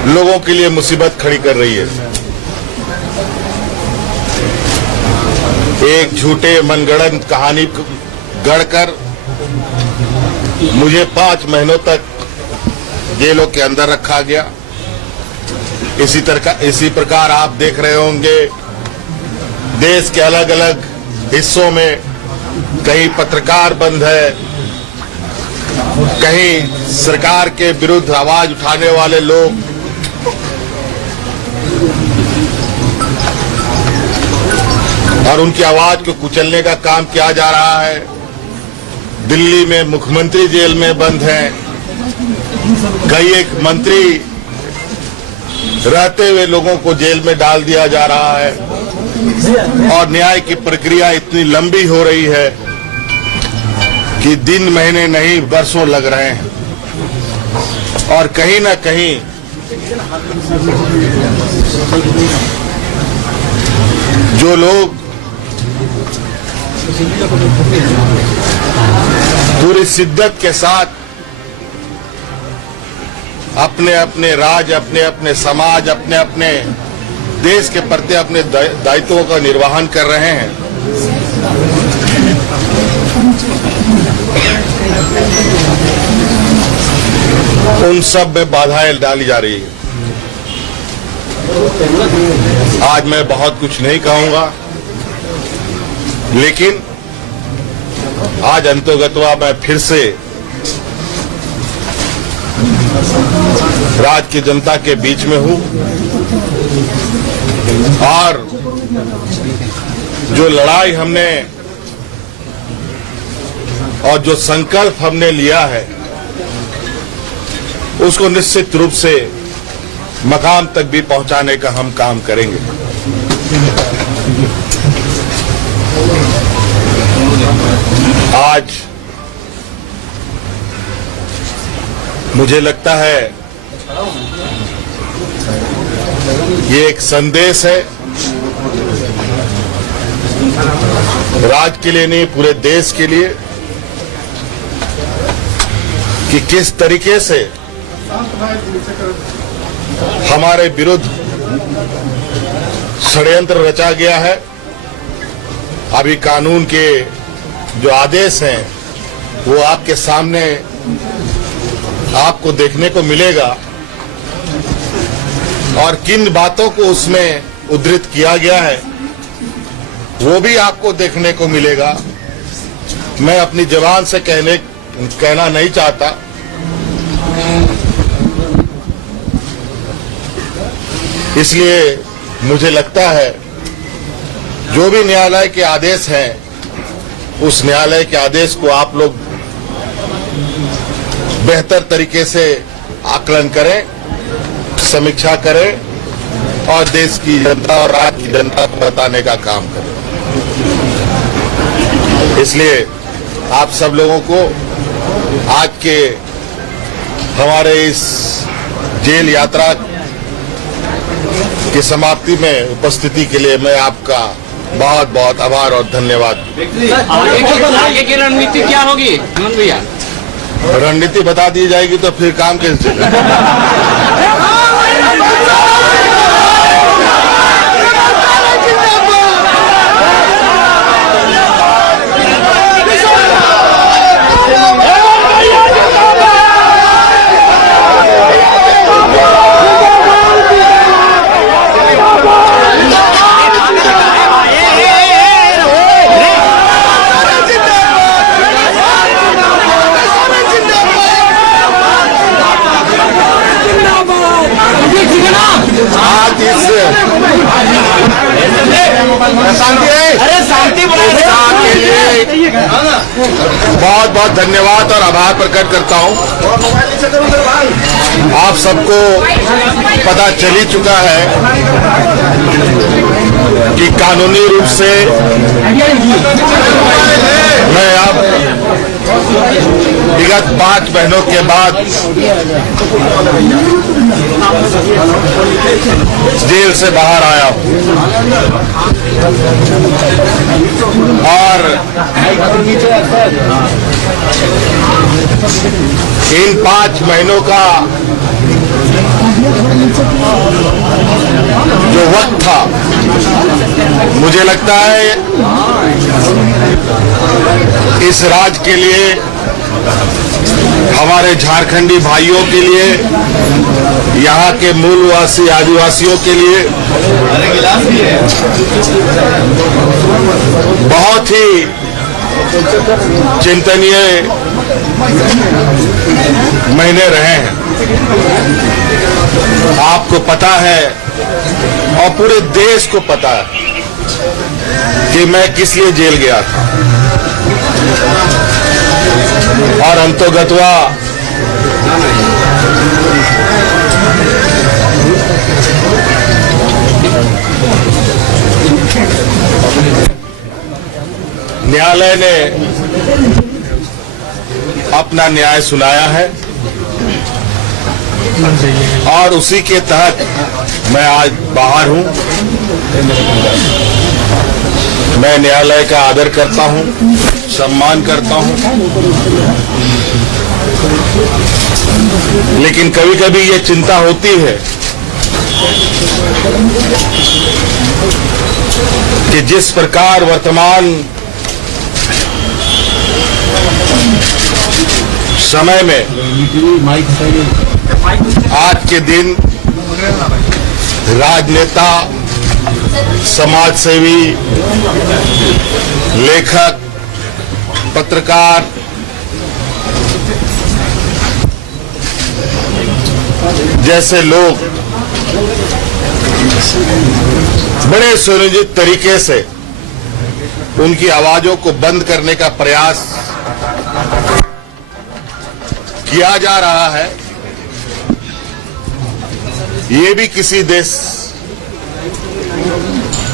लोगों के लिए मुसीबत खड़ी कर रही है। एक झूठे मनगढ़ंत कहानी गढ़कर मुझे 5 महीनों तक जेलों के अंदर रखा गया। इसी प्रकार आप देख रहे होंगे देश के अलग अलग हिस्सों में कहीं पत्रकार बंद है, कहीं सरकार के विरुद्ध आवाज उठाने वाले लोग और उनकी आवाज को कुचलने का काम किया जा रहा है। दिल्ली में मुख्यमंत्री जेल में बंद हैं, कई एक मंत्री रहते हुए लोगों को जेल में डाल दिया जा रहा है और न्याय की प्रक्रिया इतनी लंबी हो रही है कि दिन महीने नहीं वर्षों लग रहे हैं। और कहीं ना कहीं जो लोग पूरी शिद्दत के साथ अपने अपने राज्य, अपने अपने समाज, अपने अपने देश के प्रति अपने दायित्वों का निर्वहन कर रहे हैं, उन सब में बाधाएं डाली जा रही है। आज मैं बहुत कुछ नहीं कहूंगा, लेकिन आज अंतोगत्वा मैं फिर से राज्य की जनता के बीच में हूं और जो लड़ाई हमने और जो संकल्प हमने लिया है उसको निश्चित रूप से मकाम तक भी पहुंचाने का हम काम करेंगे। आज मुझे लगता है ये एक संदेश है, राज्य के लिए नहीं पूरे देश के लिए, कि किस तरीके से हमारे विरुद्ध षड्यंत्र रचा गया है। अभी कानून के जो आदेश हैं वो आपके सामने आपको देखने को मिलेगा और किन बातों को उसमें उद्धृत किया गया है वो भी आपको देखने को मिलेगा। मैं अपनी जबान से कहना नहीं चाहता, इसलिए मुझे लगता है जो भी न्यायालय के आदेश हैं उस न्यायालय के आदेश को आप लोग बेहतर तरीके से आकलन करें, समीक्षा करें और देश की जनता और राज्य की जनता को बताने का काम करें। इसलिए आप सब लोगों को आज के हमारे इस जेल यात्रा की समाप्ति में उपस्थिति के लिए मैं आपका बहुत बहुत आभार और धन्यवाद। आगे की रणनीति क्या होगी हेमंत भैया? रणनीति बता दी जाएगी तो फिर काम कैसे चलेगा? बहुत बहुत धन्यवाद और आभार प्रकट करता हूं। आप सबको पता चल ही चुका है कि कानूनी रूप से मैं अब विगत 5 महीनों के बाद जेल से बाहर आया हूं और इन 5 महीनों का जो वक्त था, मुझे लगता है इस राज्य के लिए, हमारे झारखंडी भाइयों के लिए, यहाँ के मूलवासी आदिवासियों के लिए बहुत ही चिंतनीय महीने रहे हैं। आपको पता है और पूरे देश को पता है कि मैं किस लिए जेल गया था और अंतोगत्वा न्यायालय ने अपना न्याय सुनाया है और उसी के तहत मैं आज बाहर हूं। मैं न्यायालय का आदर करता हूं, सम्मान करता हूं, लेकिन कभी कभी ये चिंता होती है कि जिस प्रकार वर्तमान समय में आज के दिन राजनेता, समाजसेवी, लेखक, पत्रकार जैसे लोग बड़े सुनियोजित तरीके से उनकी आवाजों को बंद करने का प्रयास किया जा रहा है, ये भी किसी देश,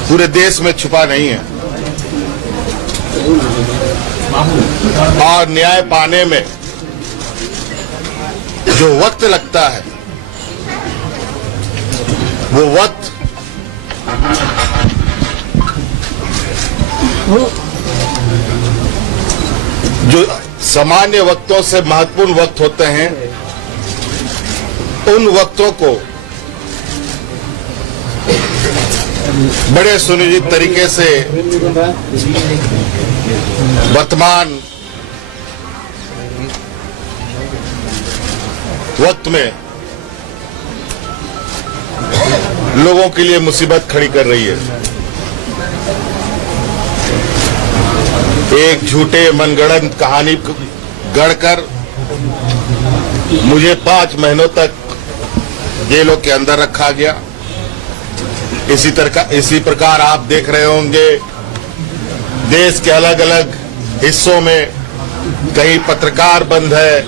पूरे देश में छुपा नहीं है। और न्याय पाने में जो वक्त लगता है, वो वक्त जो सामान्य वक्तों से महत्वपूर्ण वक्त होते हैं, उन वक्तों को बड़े सुनियोजित तरीके से वर्तमान वक्त में लोगों के लिए मुसीबत खड़ी कर रही है। एक झूठे मनगढ़ंत कहानी गढ़कर मुझे 5 महीनों तक जेलों के अंदर रखा गया। इसी प्रकार आप देख रहे होंगे देश के अलग अलग हिस्सों में कहीं पत्रकार बंद है,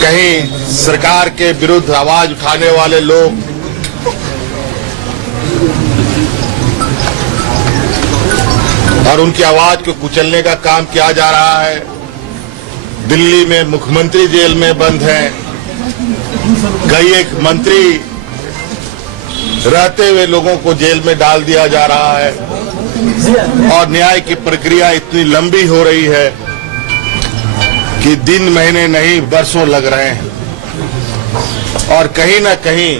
कहीं सरकार के विरुद्ध आवाज उठाने वाले लोग और उनकी आवाज को कुचलने का काम किया जा रहा है। दिल्ली में मुख्यमंत्री जेल में बंद हैं, कई एक मंत्री रहते हुए लोगों को जेल में डाल दिया जा रहा है और न्याय की प्रक्रिया इतनी लंबी हो रही है कि दिन महीने नहीं वर्षों लग रहे हैं। और कहीं ना कहीं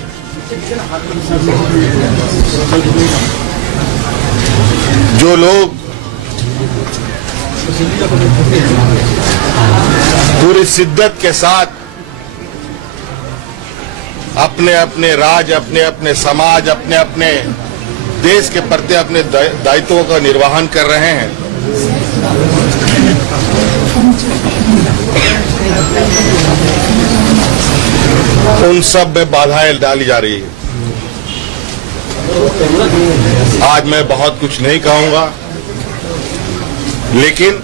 जो लोग पूरी शिद्दत के साथ अपने अपने राज्य, अपने अपने समाज, अपने अपने देश के प्रति अपने दायित्वों का निर्वहन कर रहे हैं, उन सब में बाधाएं डाली जा रही है। आज मैं बहुत कुछ नहीं कहूंगा, लेकिन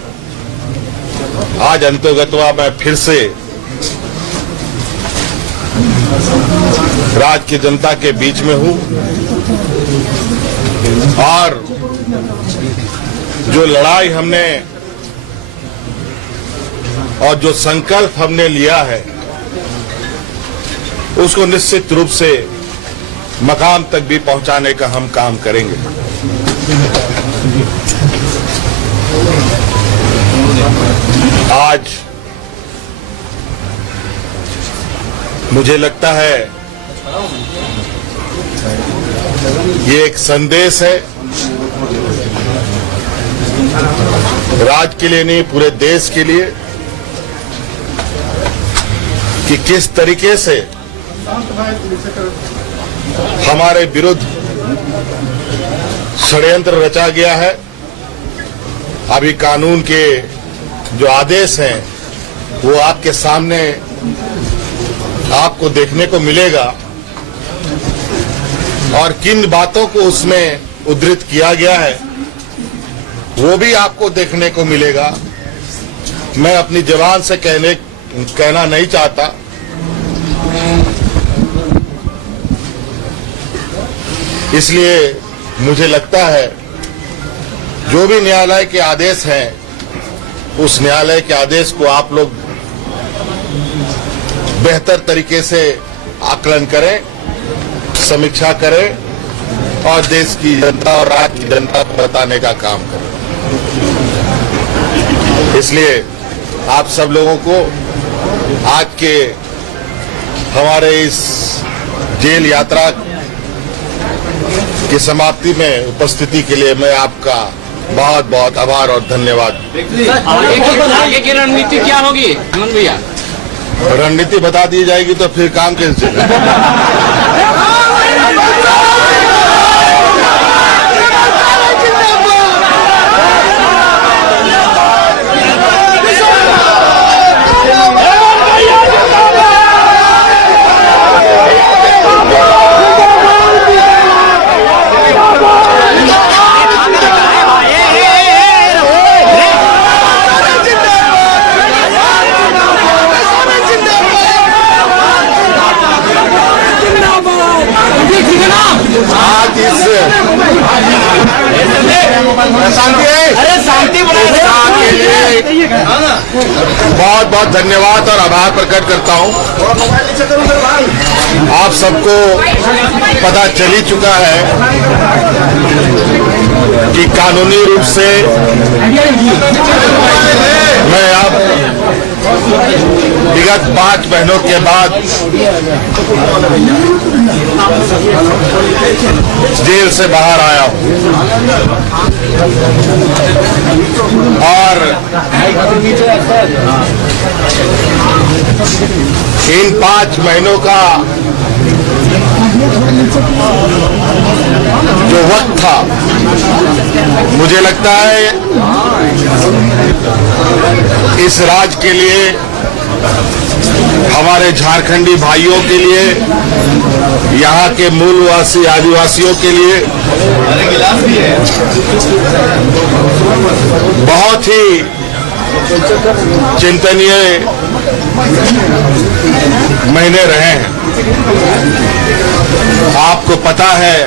आज अंतर्गतवा मैं फिर से राज्य की जनता के बीच में हूं और जो लड़ाई हमने और जो संकल्प हमने लिया है, उसको निश्चित रूप से मकाम तक भी पहुंचाने का हम काम करेंगे। आज मुझे लगता है ये एक संदेश है, राज्य के लिए नहीं पूरे देश के लिए, कि किस तरीके से हमारे विरुद्ध षड्यंत्र रचा गया है। अभी कानून के जो आदेश हैं वो आपके सामने आपको देखने को मिलेगा और किन बातों को उसमें उद्धृत किया गया है वो भी आपको देखने को मिलेगा। मैं अपनी जबान से कहना नहीं चाहता, इसलिए मुझे लगता है जो भी न्यायालय के आदेश हैं, उस न्यायालय के आदेश को आप लोग बेहतर तरीके से आकलन करें, समीक्षा करें और देश की जनता और राज्य की जनता को बताने का काम करें। इसलिए आप सब लोगों को आज के हमारे इस जेल यात्रा की समाप्ति में उपस्थिति के लिए मैं आपका बहुत बहुत आभार और धन्यवाद। आगे की रणनीति क्या होगी हेमंत भैया? रणनीति बता दी जाएगी तो फिर काम कैसे चलेगा? बहुत बहुत धन्यवाद और आभार प्रकट करता हूं। आप सबको पता चल ही चुका है कि कानूनी रूप से मैं अब विगत 5 महीनों के बाद जेल से बाहर आया हूं और इन 5 महीनों का जो वक्त था, मुझे लगता है इस राज्य के लिए, हमारे झारखंडी भाइयों के लिए, यहाँ के मूलवासी आदिवासियों के लिए बहुत ही चिंतनीय महीने रहे हैं। आपको पता है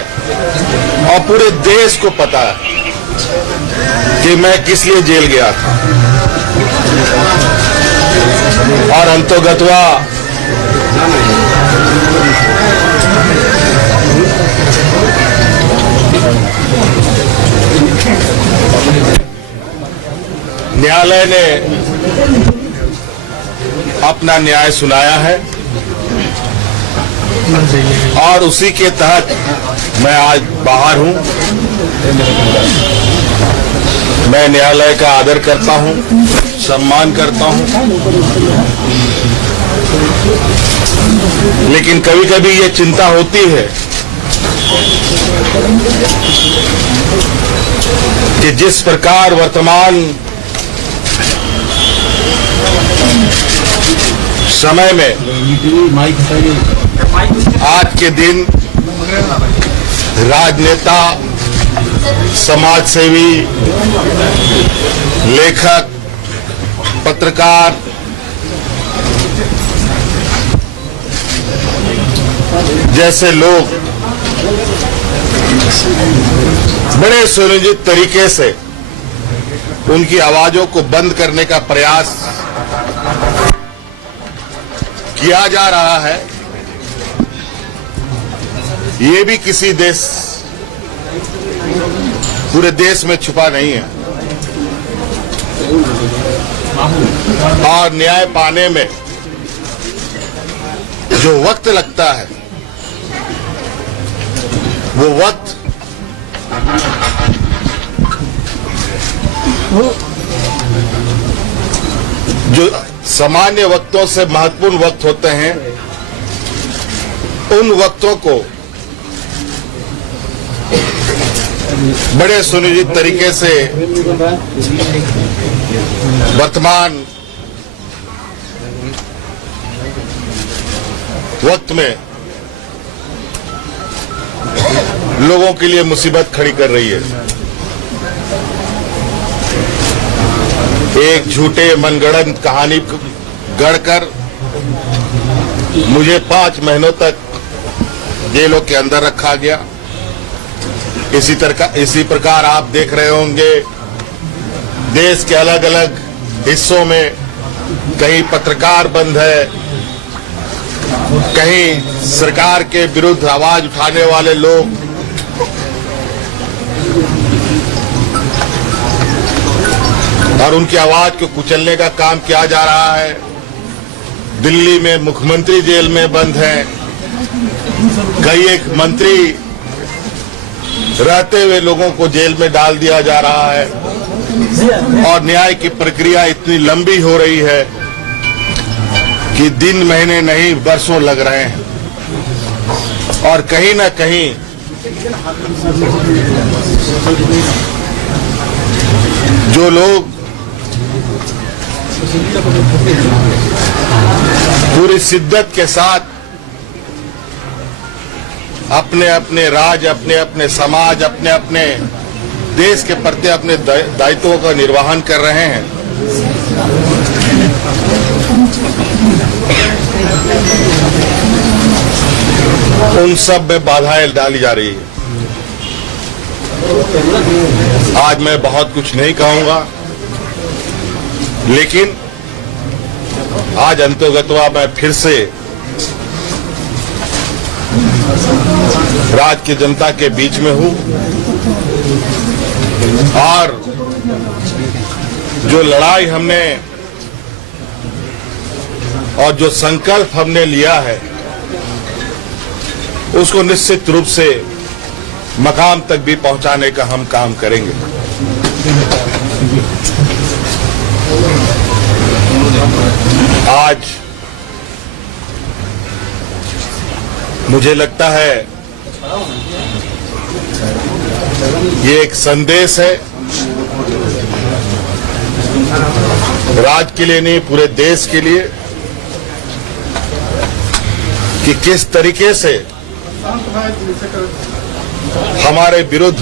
और पूरे देश को पता है कि मैं किस लिए जेल गया था और अंतोगत्वा न्यायालय ने अपना न्याय सुनाया है और उसी के तहत मैं आज बाहर हूं। मैं न्यायालय का आदर करता हूं, सम्मान करता हूं, लेकिन कभी कभी ये चिंता होती है कि जिस प्रकार वर्तमान समय में आज के दिन राजनेता, समाजसेवी, लेखक, पत्रकार जैसे लोग बड़े सुनियोजित तरीके से उनकी आवाजों को बंद करने का प्रयास किया जा रहा है। ये भी किसी देश, पूरे देश में छुपा नहीं है और न्याय पाने में जो वक्त लगता है, वो वक्त जो सामान्य वक्तों से महत्वपूर्ण वक्त होते हैं, उन वक्तों को बड़े सुनियोजित तरीके से वर्तमान वक्त में लोगों के लिए मुसीबत खड़ी कर रही है। एक झूठे मनगढ़ंत कहानी गढ़कर मुझे 5 महीनों तक जेलों के अंदर रखा गया। इसी प्रकार आप देख रहे होंगे देश के अलग अलग हिस्सों में कहीं पत्रकार बंद है, कहीं सरकार के विरुद्ध आवाज उठाने वाले लोग और उनकी आवाज को कुचलने का काम किया जा रहा है। दिल्ली में मुख्यमंत्री जेल में बंद हैं, कई एक मंत्री रहते हुए लोगों को जेल में डाल दिया जा रहा है और न्याय की प्रक्रिया इतनी लंबी हो रही है कि दिन महीने नहीं वर्षों लग रहे हैं और कहीं ना कहीं जो लोग पूरी शिद्दत के साथ अपने अपने राज्य, अपने अपने समाज, अपने अपने देश के प्रति अपने दायित्वों का निर्वहन कर रहे हैं, उन सब में बाधाएं डाली जा रही है। आज मैं बहुत कुछ नहीं कहूंगा, लेकिन आज अंतोगत्वा मैं फिर से राज्य की जनता के बीच में हूं और जो लड़ाई हमने और जो संकल्प हमने लिया है उसको निश्चित रूप से मकाम तक भी पहुंचाने का हम काम करेंगे। आज मुझे लगता है ये एक संदेश है राज्य के लिए नहीं, पूरे देश के लिए, कि किस तरीके से हमारे विरुद्ध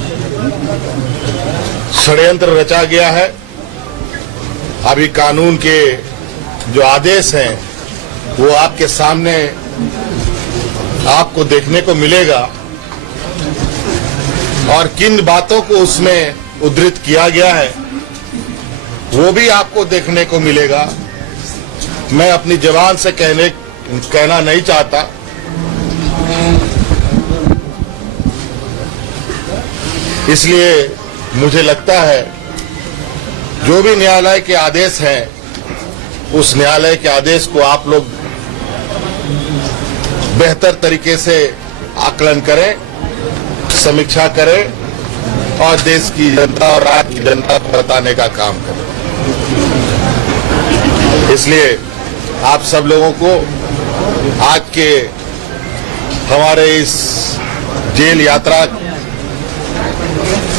षड्यंत्र रचा गया है। अभी कानून के जो आदेश हैं वो आपके सामने आपको देखने को मिलेगा और किन बातों को उसमें उद्धृत किया गया है वो भी आपको देखने को मिलेगा। मैं अपनी जबान से कहना नहीं चाहता, इसलिए मुझे लगता है जो भी न्यायालय के आदेश हैं उस न्यायालय के आदेश को आप लोग बेहतर तरीके से आकलन करें, समीक्षा करें और देश की जनता और राज्य की जनता को बताने का काम करें। इसलिए आप सब लोगों को आज के हमारे इस जेल यात्रा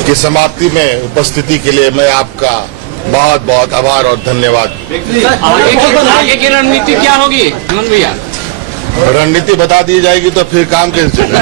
की समाप्ति में उपस्थिति के लिए मैं आपका बहुत बहुत आभार और धन्यवाद। आगे की रणनीति क्या होगी हेमंत भैया? रणनीति बता दी जाएगी तो फिर काम कैसे चलेगा?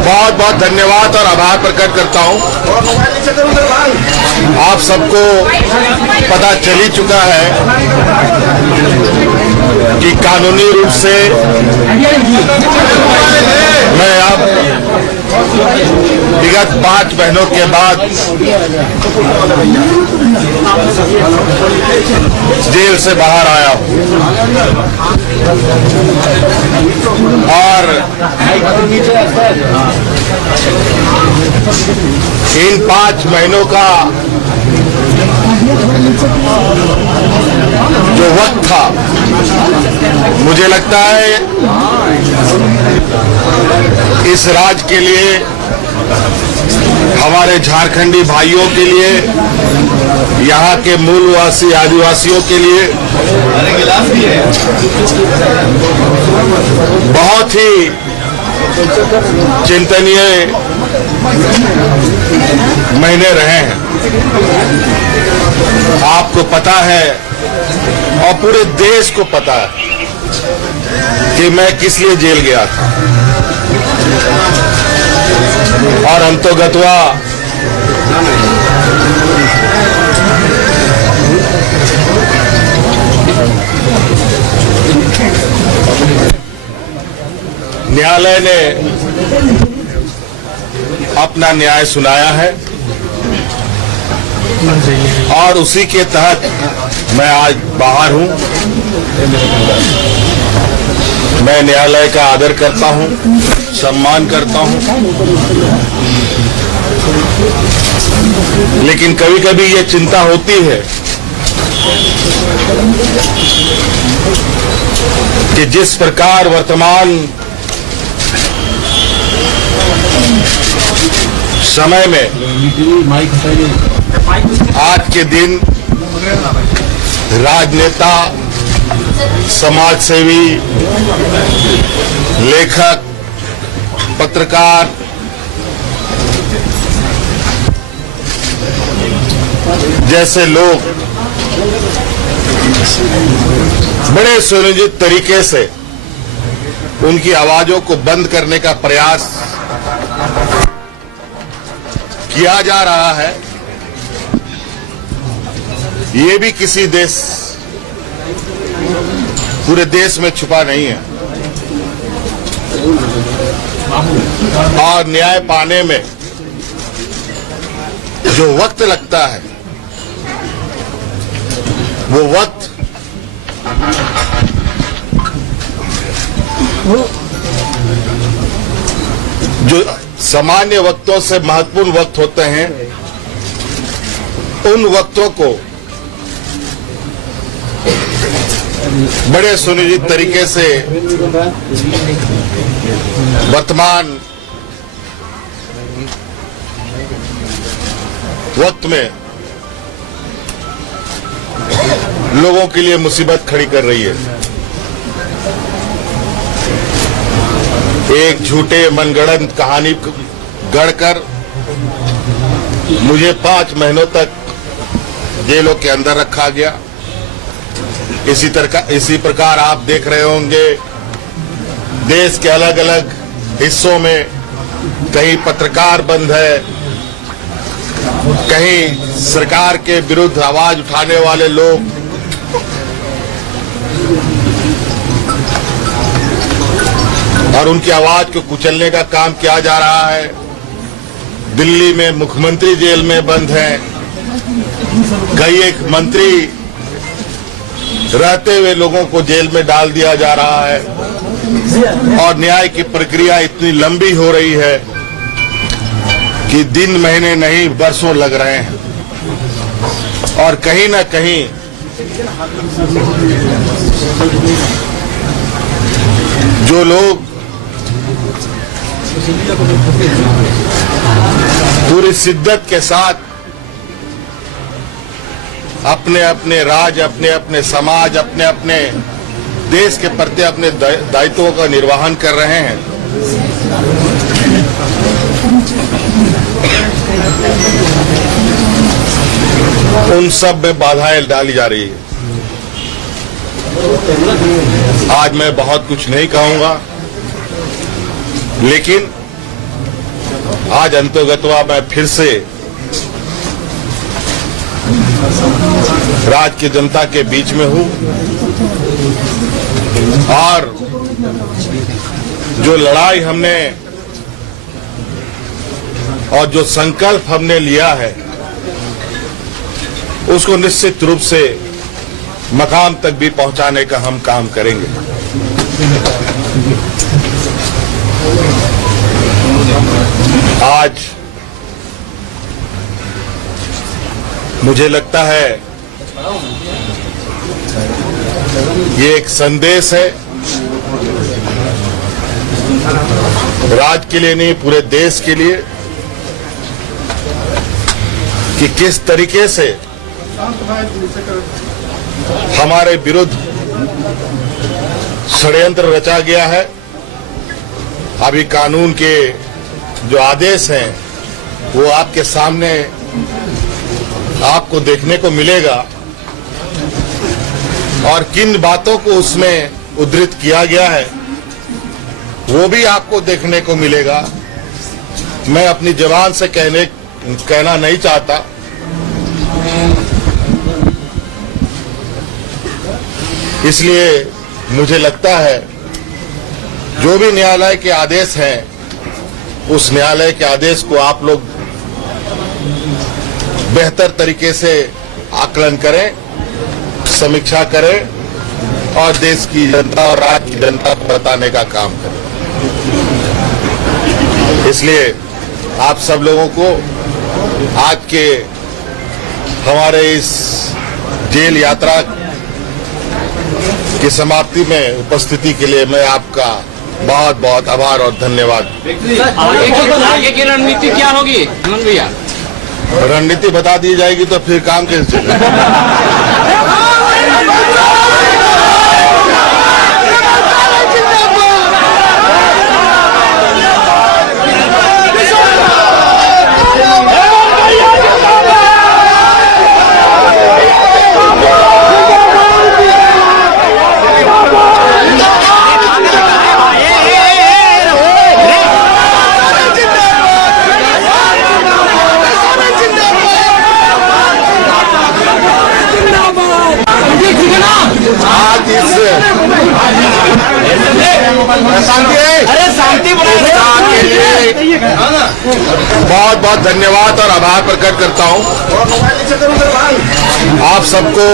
बहुत बहुत धन्यवाद और आभार प्रकट करता हूं। आप सबको पता चल ही चुका है कि कानूनी रूप से मैं अब विगत 5 महीनों के बाद जेल से बाहर आया हूं और इन 5 महीनों का जो वक्त था, मुझे लगता है इस राज्य के लिए, हमारे झारखंडी भाइयों के लिए, यहाँ के मूलवासी आदिवासियों के लिए बहुत ही चिंतनीय महीने रहे हैं। आपको पता है और पूरे देश को पता है कि मैं किस लिए जेल गया था और अंतोगत्वा न्यायालय ने अपना न्याय सुनाया है और उसी के तहत मैं आज बाहर हूं। मैं न्यायालय का आदर करता हूं, सम्मान करता हूं, लेकिन कभी कभी ये चिंता होती है कि जिस प्रकार वर्तमान समय में आज के दिन राजनेता, समाजसेवी, लेखक, पत्रकार, जैसे लोग बड़े सुनियोजित तरीके से उनकी आवाजों को बंद करने का प्रयास किया जा रहा है। ये भी किसी देश, पूरे देश में छुपा नहीं है। और न्याय पाने में जो वक्त लगता है, वो वक्त जो सामान्य वक्तों से महत्वपूर्ण वक्त होते हैं, उन वक्तों को बड़े सुनियोजित तरीके से वर्तमान वक्त में लोगों के लिए मुसीबत खड़ी कर रही है। एक झूठे मनगढ़ंत कहानी गढ़कर मुझे 5 महीनों तक जेलों के अंदर रखा गया। इसी प्रकार आप देख रहे होंगे देश के अलग अलग हिस्सों में कहीं पत्रकार बंद है, कहीं सरकार के विरुद्ध आवाज उठाने वाले लोग और उनकी आवाज को कुचलने का काम किया जा रहा है। दिल्ली में मुख्यमंत्री जेल में बंद है, कई एक मंत्री रहते हुए लोगों को जेल में डाल दिया जा रहा है और न्याय की प्रक्रिया इतनी लंबी हो रही है कि दिन महीने नहीं वर्षों लग रहे हैं। और कहीं ना कहीं जो लोग पूरी शिद्दत के साथ अपने अपने राज्य, अपने अपने समाज, अपने अपने देश के प्रति अपने दायित्वों का निर्वहन कर रहे हैं, उन सब में बाधाएं डाली जा रही है। आज मैं बहुत कुछ नहीं कहूंगा, लेकिन आज अंतर्गतवा मैं फिर से राज्य की जनता के बीच में हूं और जो लड़ाई हमने और जो संकल्प हमने लिया है, उसको निश्चित रूप से मकाम तक भी पहुंचाने का हम काम करेंगे। आज मुझे लगता है ये एक संदेश है, राज्य के लिए नहीं पूरे देश के लिए, कि किस तरीके से हमारे विरुद्ध षड्यंत्र रचा गया है। अभी कानून के जो आदेश हैं वो आपके सामने आपको देखने को मिलेगा और किन बातों को उसमें उद्धृत किया गया है वो भी आपको देखने को मिलेगा। मैं अपनी जबान से कहना नहीं चाहता, इसलिए मुझे लगता है जो भी न्यायालय के आदेश हैं, उस न्यायालय के आदेश को आप लोग बेहतर तरीके से आकलन करें, समीक्षा करें और देश की जनता और राज्य की जनता को बताने का काम करें। इसलिए आप सब लोगों को आज के हमारे इस जेल यात्रा की समाप्ति में उपस्थिति के लिए मैं आपका बहुत बहुत आभार और धन्यवाद। आगे की रणनीति क्या होगी हेमंत भैया? रणनीति बता दी जाएगी तो फिर काम कैसे चलेगा? बहुत बहुत धन्यवाद और आभार प्रकट करता हूं। आप सबको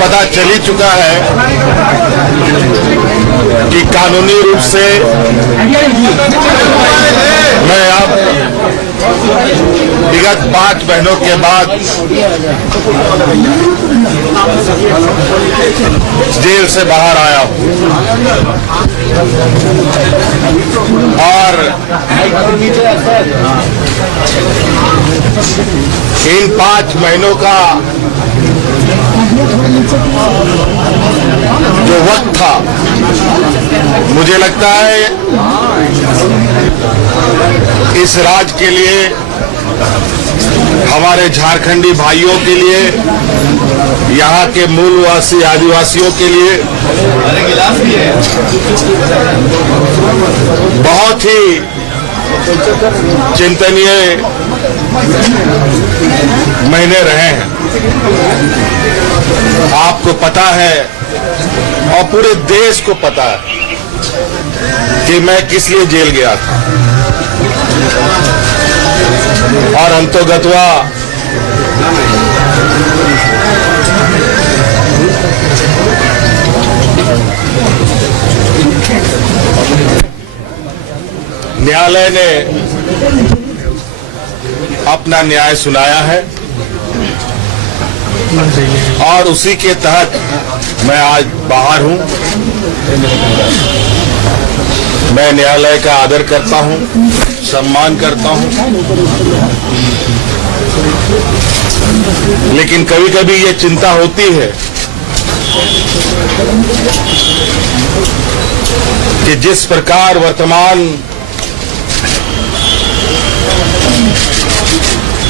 पता चल ही चुका है कि कानूनी रूप से मैं अब विगत 5 महीनों के बाद जेल से बाहर आया हूं और इन 5 महीनों का जो वक्त था, मुझे लगता है इस राज्य के लिए, हमारे झारखंडी भाइयों के लिए, यहाँ के मूलवासी आदिवासियों के लिए बहुत ही चिंतनीय महीने रहे हैं। आपको पता है और पूरे देश को पता है कि मैं किस लिए जेल गया था और अंतोगत्वा न्यायालय ने अपना न्याय सुनाया है और उसी के तहत मैं आज बाहर हूं। मैं न्यायालय का आदर करता हूं, सम्मान करता हूं, लेकिन कभी कभी ये चिंता होती है कि जिस प्रकार वर्तमान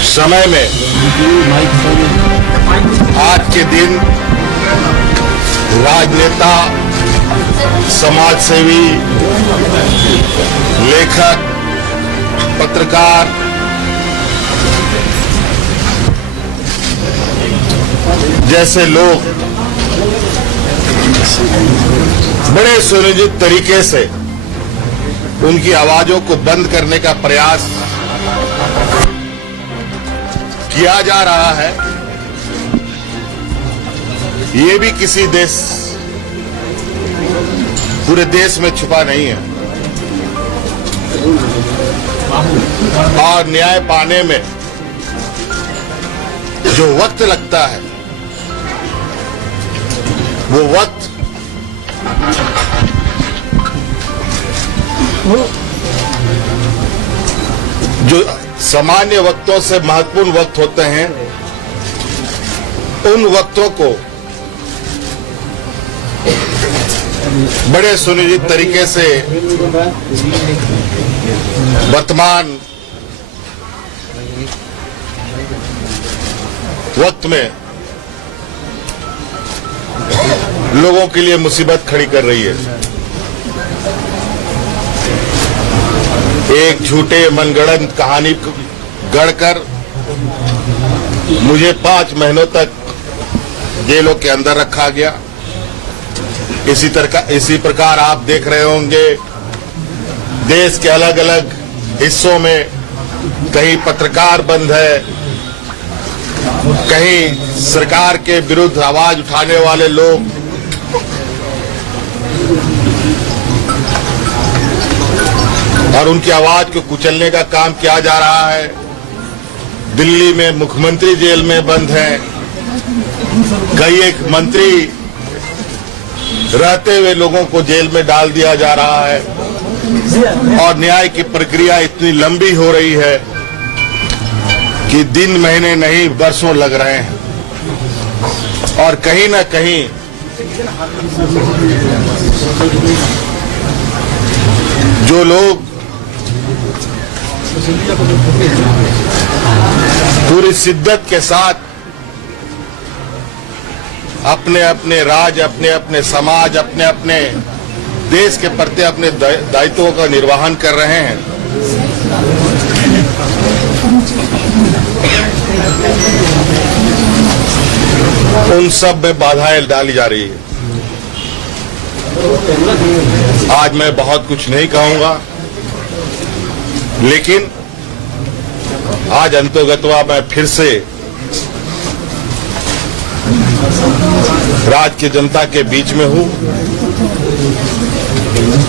समय में आज के दिन राजनेता, समाजसेवी, लेखक, पत्रकार जैसे लोग बड़े सुनियोजित तरीके से उनकी आवाजों को बंद करने का प्रयास किया जा रहा है। ये भी किसी देश, पूरे देश में छुपा नहीं है और न्याय पाने में जो वक्त लगता है, वो वक्त जो सामान्य वक्तों से महत्वपूर्ण वक्त होते हैं, उन वक्तों को बड़े सुनियोजित तरीके से वर्तमान वक्त में लोगों के लिए मुसीबत खड़ी कर रही है। एक झूठे मनगढ़ंत कहानी गढ़कर मुझे 5 महीनों तक जेलों के अंदर रखा गया। इसी प्रकार आप देख रहे होंगे देश के अलग अलग हिस्सों में कहीं पत्रकार बंद है, कहीं सरकार के विरुद्ध आवाज उठाने वाले लोग और उनकी आवाज को कुचलने का काम किया जा रहा है। दिल्ली में मुख्यमंत्री जेल में बंद हैं, कई एक मंत्री रहते हुए लोगों को जेल में डाल दिया जा रहा है और न्याय की प्रक्रिया इतनी लंबी हो रही है कि दिन महीने नहीं वर्षों लग रहे हैं और कहीं ना कहीं जो लोग पूरी शिद्दत के साथ अपने अपने राज्य, अपने अपने समाज, अपने अपने देश के प्रति अपने दायित्वों का निर्वहन कर रहे हैं, उन सब में बाधाएं डाली जा रही है। आज मैं बहुत कुछ नहीं कहूंगा, लेकिन आज अंतोगत्वा मैं फिर से राज्य की जनता के बीच में हूं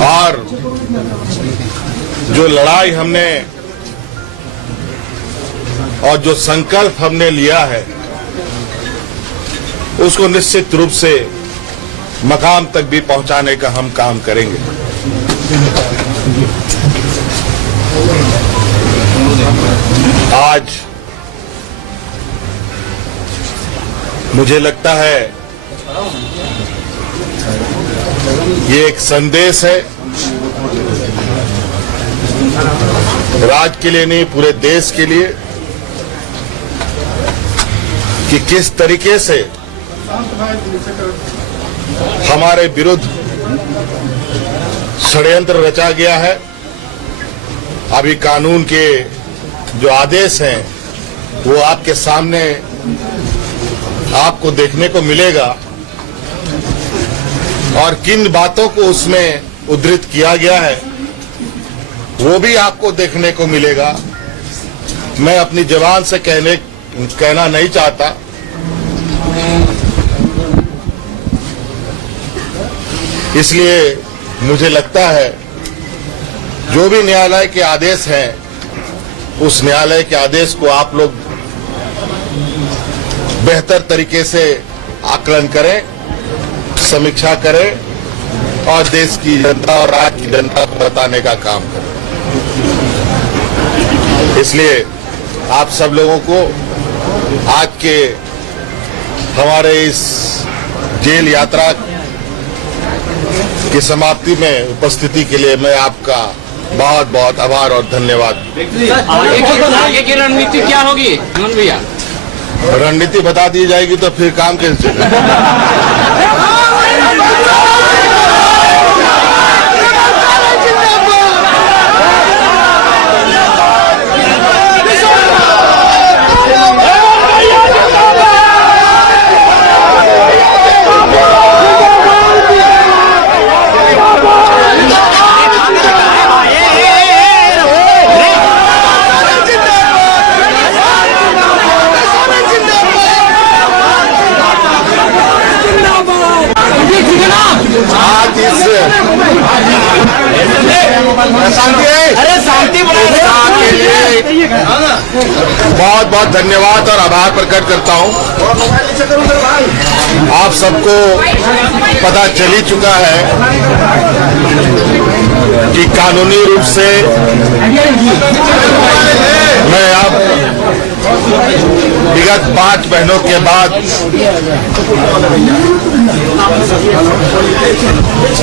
और जो लड़ाई हमने और जो संकल्प हमने लिया है उसको निश्चित रूप से मकाम तक भी पहुंचाने का हम काम करेंगे। आज मुझे लगता है ये एक संदेश है, राज्य के लिए नहीं पूरे देश के लिए, कि किस तरीके से हमारे विरुद्ध षड्यंत्र रचा गया है। अभी कानून के जो आदेश हैं वो आपके सामने आपको देखने को मिलेगा और किन बातों को उसमें उद्धृत किया गया है वो भी आपको देखने को मिलेगा। मैं अपनी जबान से कहना नहीं चाहता, इसलिए मुझे लगता है जो भी न्यायालय के आदेश हैं उस न्यायालय के आदेश को आप लोग बेहतर तरीके से आकलन करें, समीक्षा करें और देश की जनता और राज्य की जनता को बताने का काम करें। इसलिए आप सब लोगों को आज के हमारे इस जेल यात्रा की समाप्ति में उपस्थिति के लिए मैं आपका बहुत बहुत आभार और धन्यवाद। आगे की रणनीति क्या होगी हेमंत भैया? रणनीति बता दी जाएगी तो फिर काम कैसे चलेगा? बहुत बहुत धन्यवाद और आभार प्रकट करता हूं। आप सबको पता चल ही चुका है कि कानूनी रूप से मैं अब विगत 5 महीनों के बाद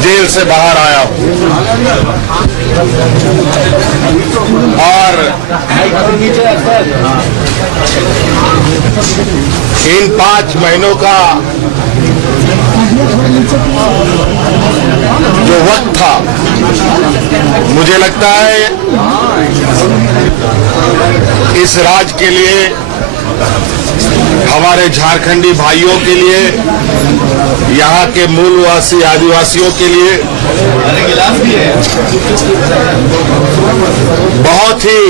जेल से बाहर आया हूं और इन 5 महीनों का जो वक्त था मुझे लगता है इस राज्य के लिए, हमारे झारखंडी भाइयों के लिए, यहाँ के मूलवासी आदिवासियों के लिए बहुत ही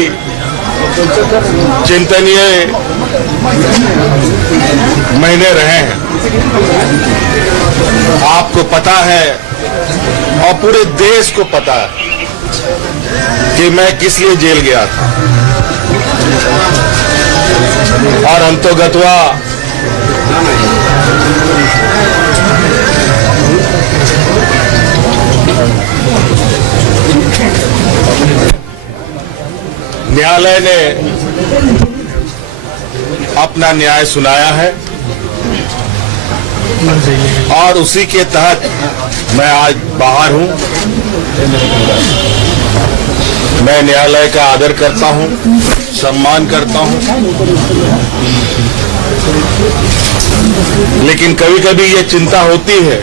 चिंतनीय महीने रहे हैं। आपको पता है और पूरे देश को पता है कि मैं किस लिए जेल गया था और अंतोगत्वा न्यायालय ने अपना न्याय सुनाया है और उसी के तहत मैं आज बाहर हूं। मैं न्यायालय का आदर करता हूं, सम्मान करता हूं, लेकिन कभी कभी ये चिंता होती है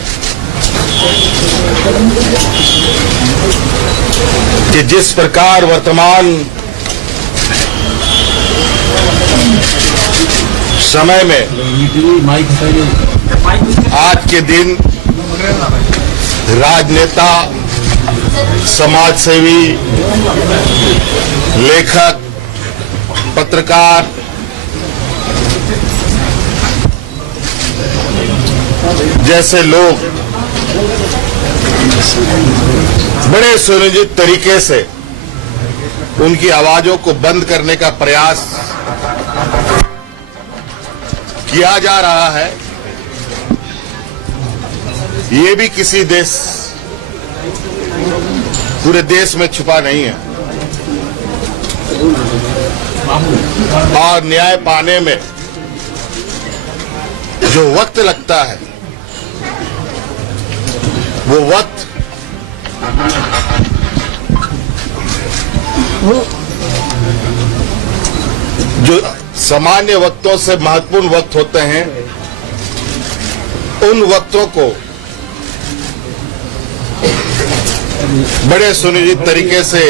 कि जिस प्रकार वर्तमान समय में आज के दिन राजनेता, समाजसेवी, लेखक पत्रकार, जैसे लोग बड़े सुनियोजित तरीके से उनकी आवाजों को बंद करने का प्रयास किया जा रहा है, ये भी किसी देश, पूरे देश में छुपा नहीं है। और न्याय पाने में जो वक्त लगता है, वो वक्त जो सामान्य वक्तों से महत्वपूर्ण वक्त होते हैं, उन वक्तों को बड़े सुनियोजित तरीके से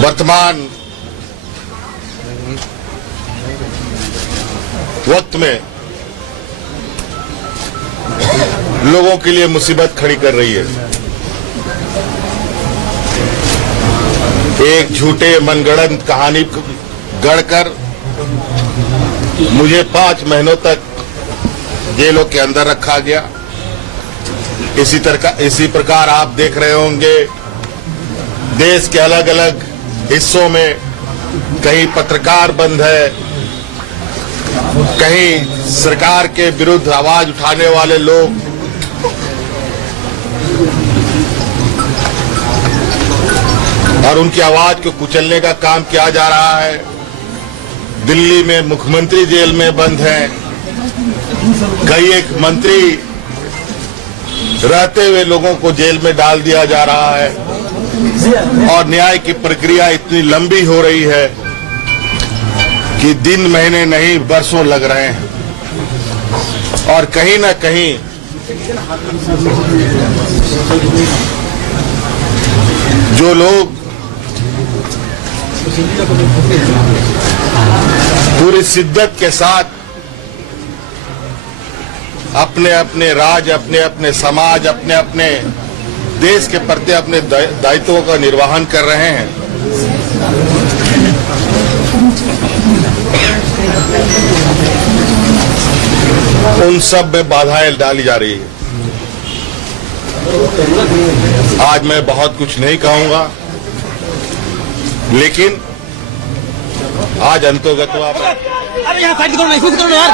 वर्तमान वक्त में लोगों के लिए मुसीबत खड़ी कर रही है। एक झूठे मनगढ़ंत कहानी गढ़कर मुझे 5 महीनों तक जेलों के अंदर रखा गया। इसी प्रकार आप देख रहे होंगे देश के अलग अलग हिस्सों में कहीं पत्रकार बंद है, कहीं सरकार के विरुद्ध आवाज उठाने वाले लोग और उनकी आवाज को कुचलने का काम किया जा रहा है। दिल्ली में मुख्यमंत्री जेल में बंद हैं, कई एक मंत्री रहते हुए लोगों को जेल में डाल दिया जा रहा है और न्याय की प्रक्रिया इतनी लंबी हो रही है कि दिन महीने नहीं वर्षों लग रहे हैं। और कहीं ना कहीं जो लोग पूरी शिद्दत के साथ अपने अपने राज्य, अपने अपने समाज, अपने अपने देश के प्रति अपने दायित्वों का निर्वहन कर रहे हैं, उन सब में बाधाएं डाली जा रही है। आज मैं बहुत कुछ नहीं कहूंगा, लेकिन आज अंतोगत्वा अरे यहाँ साइड करो ना, इसमें करो ना यार।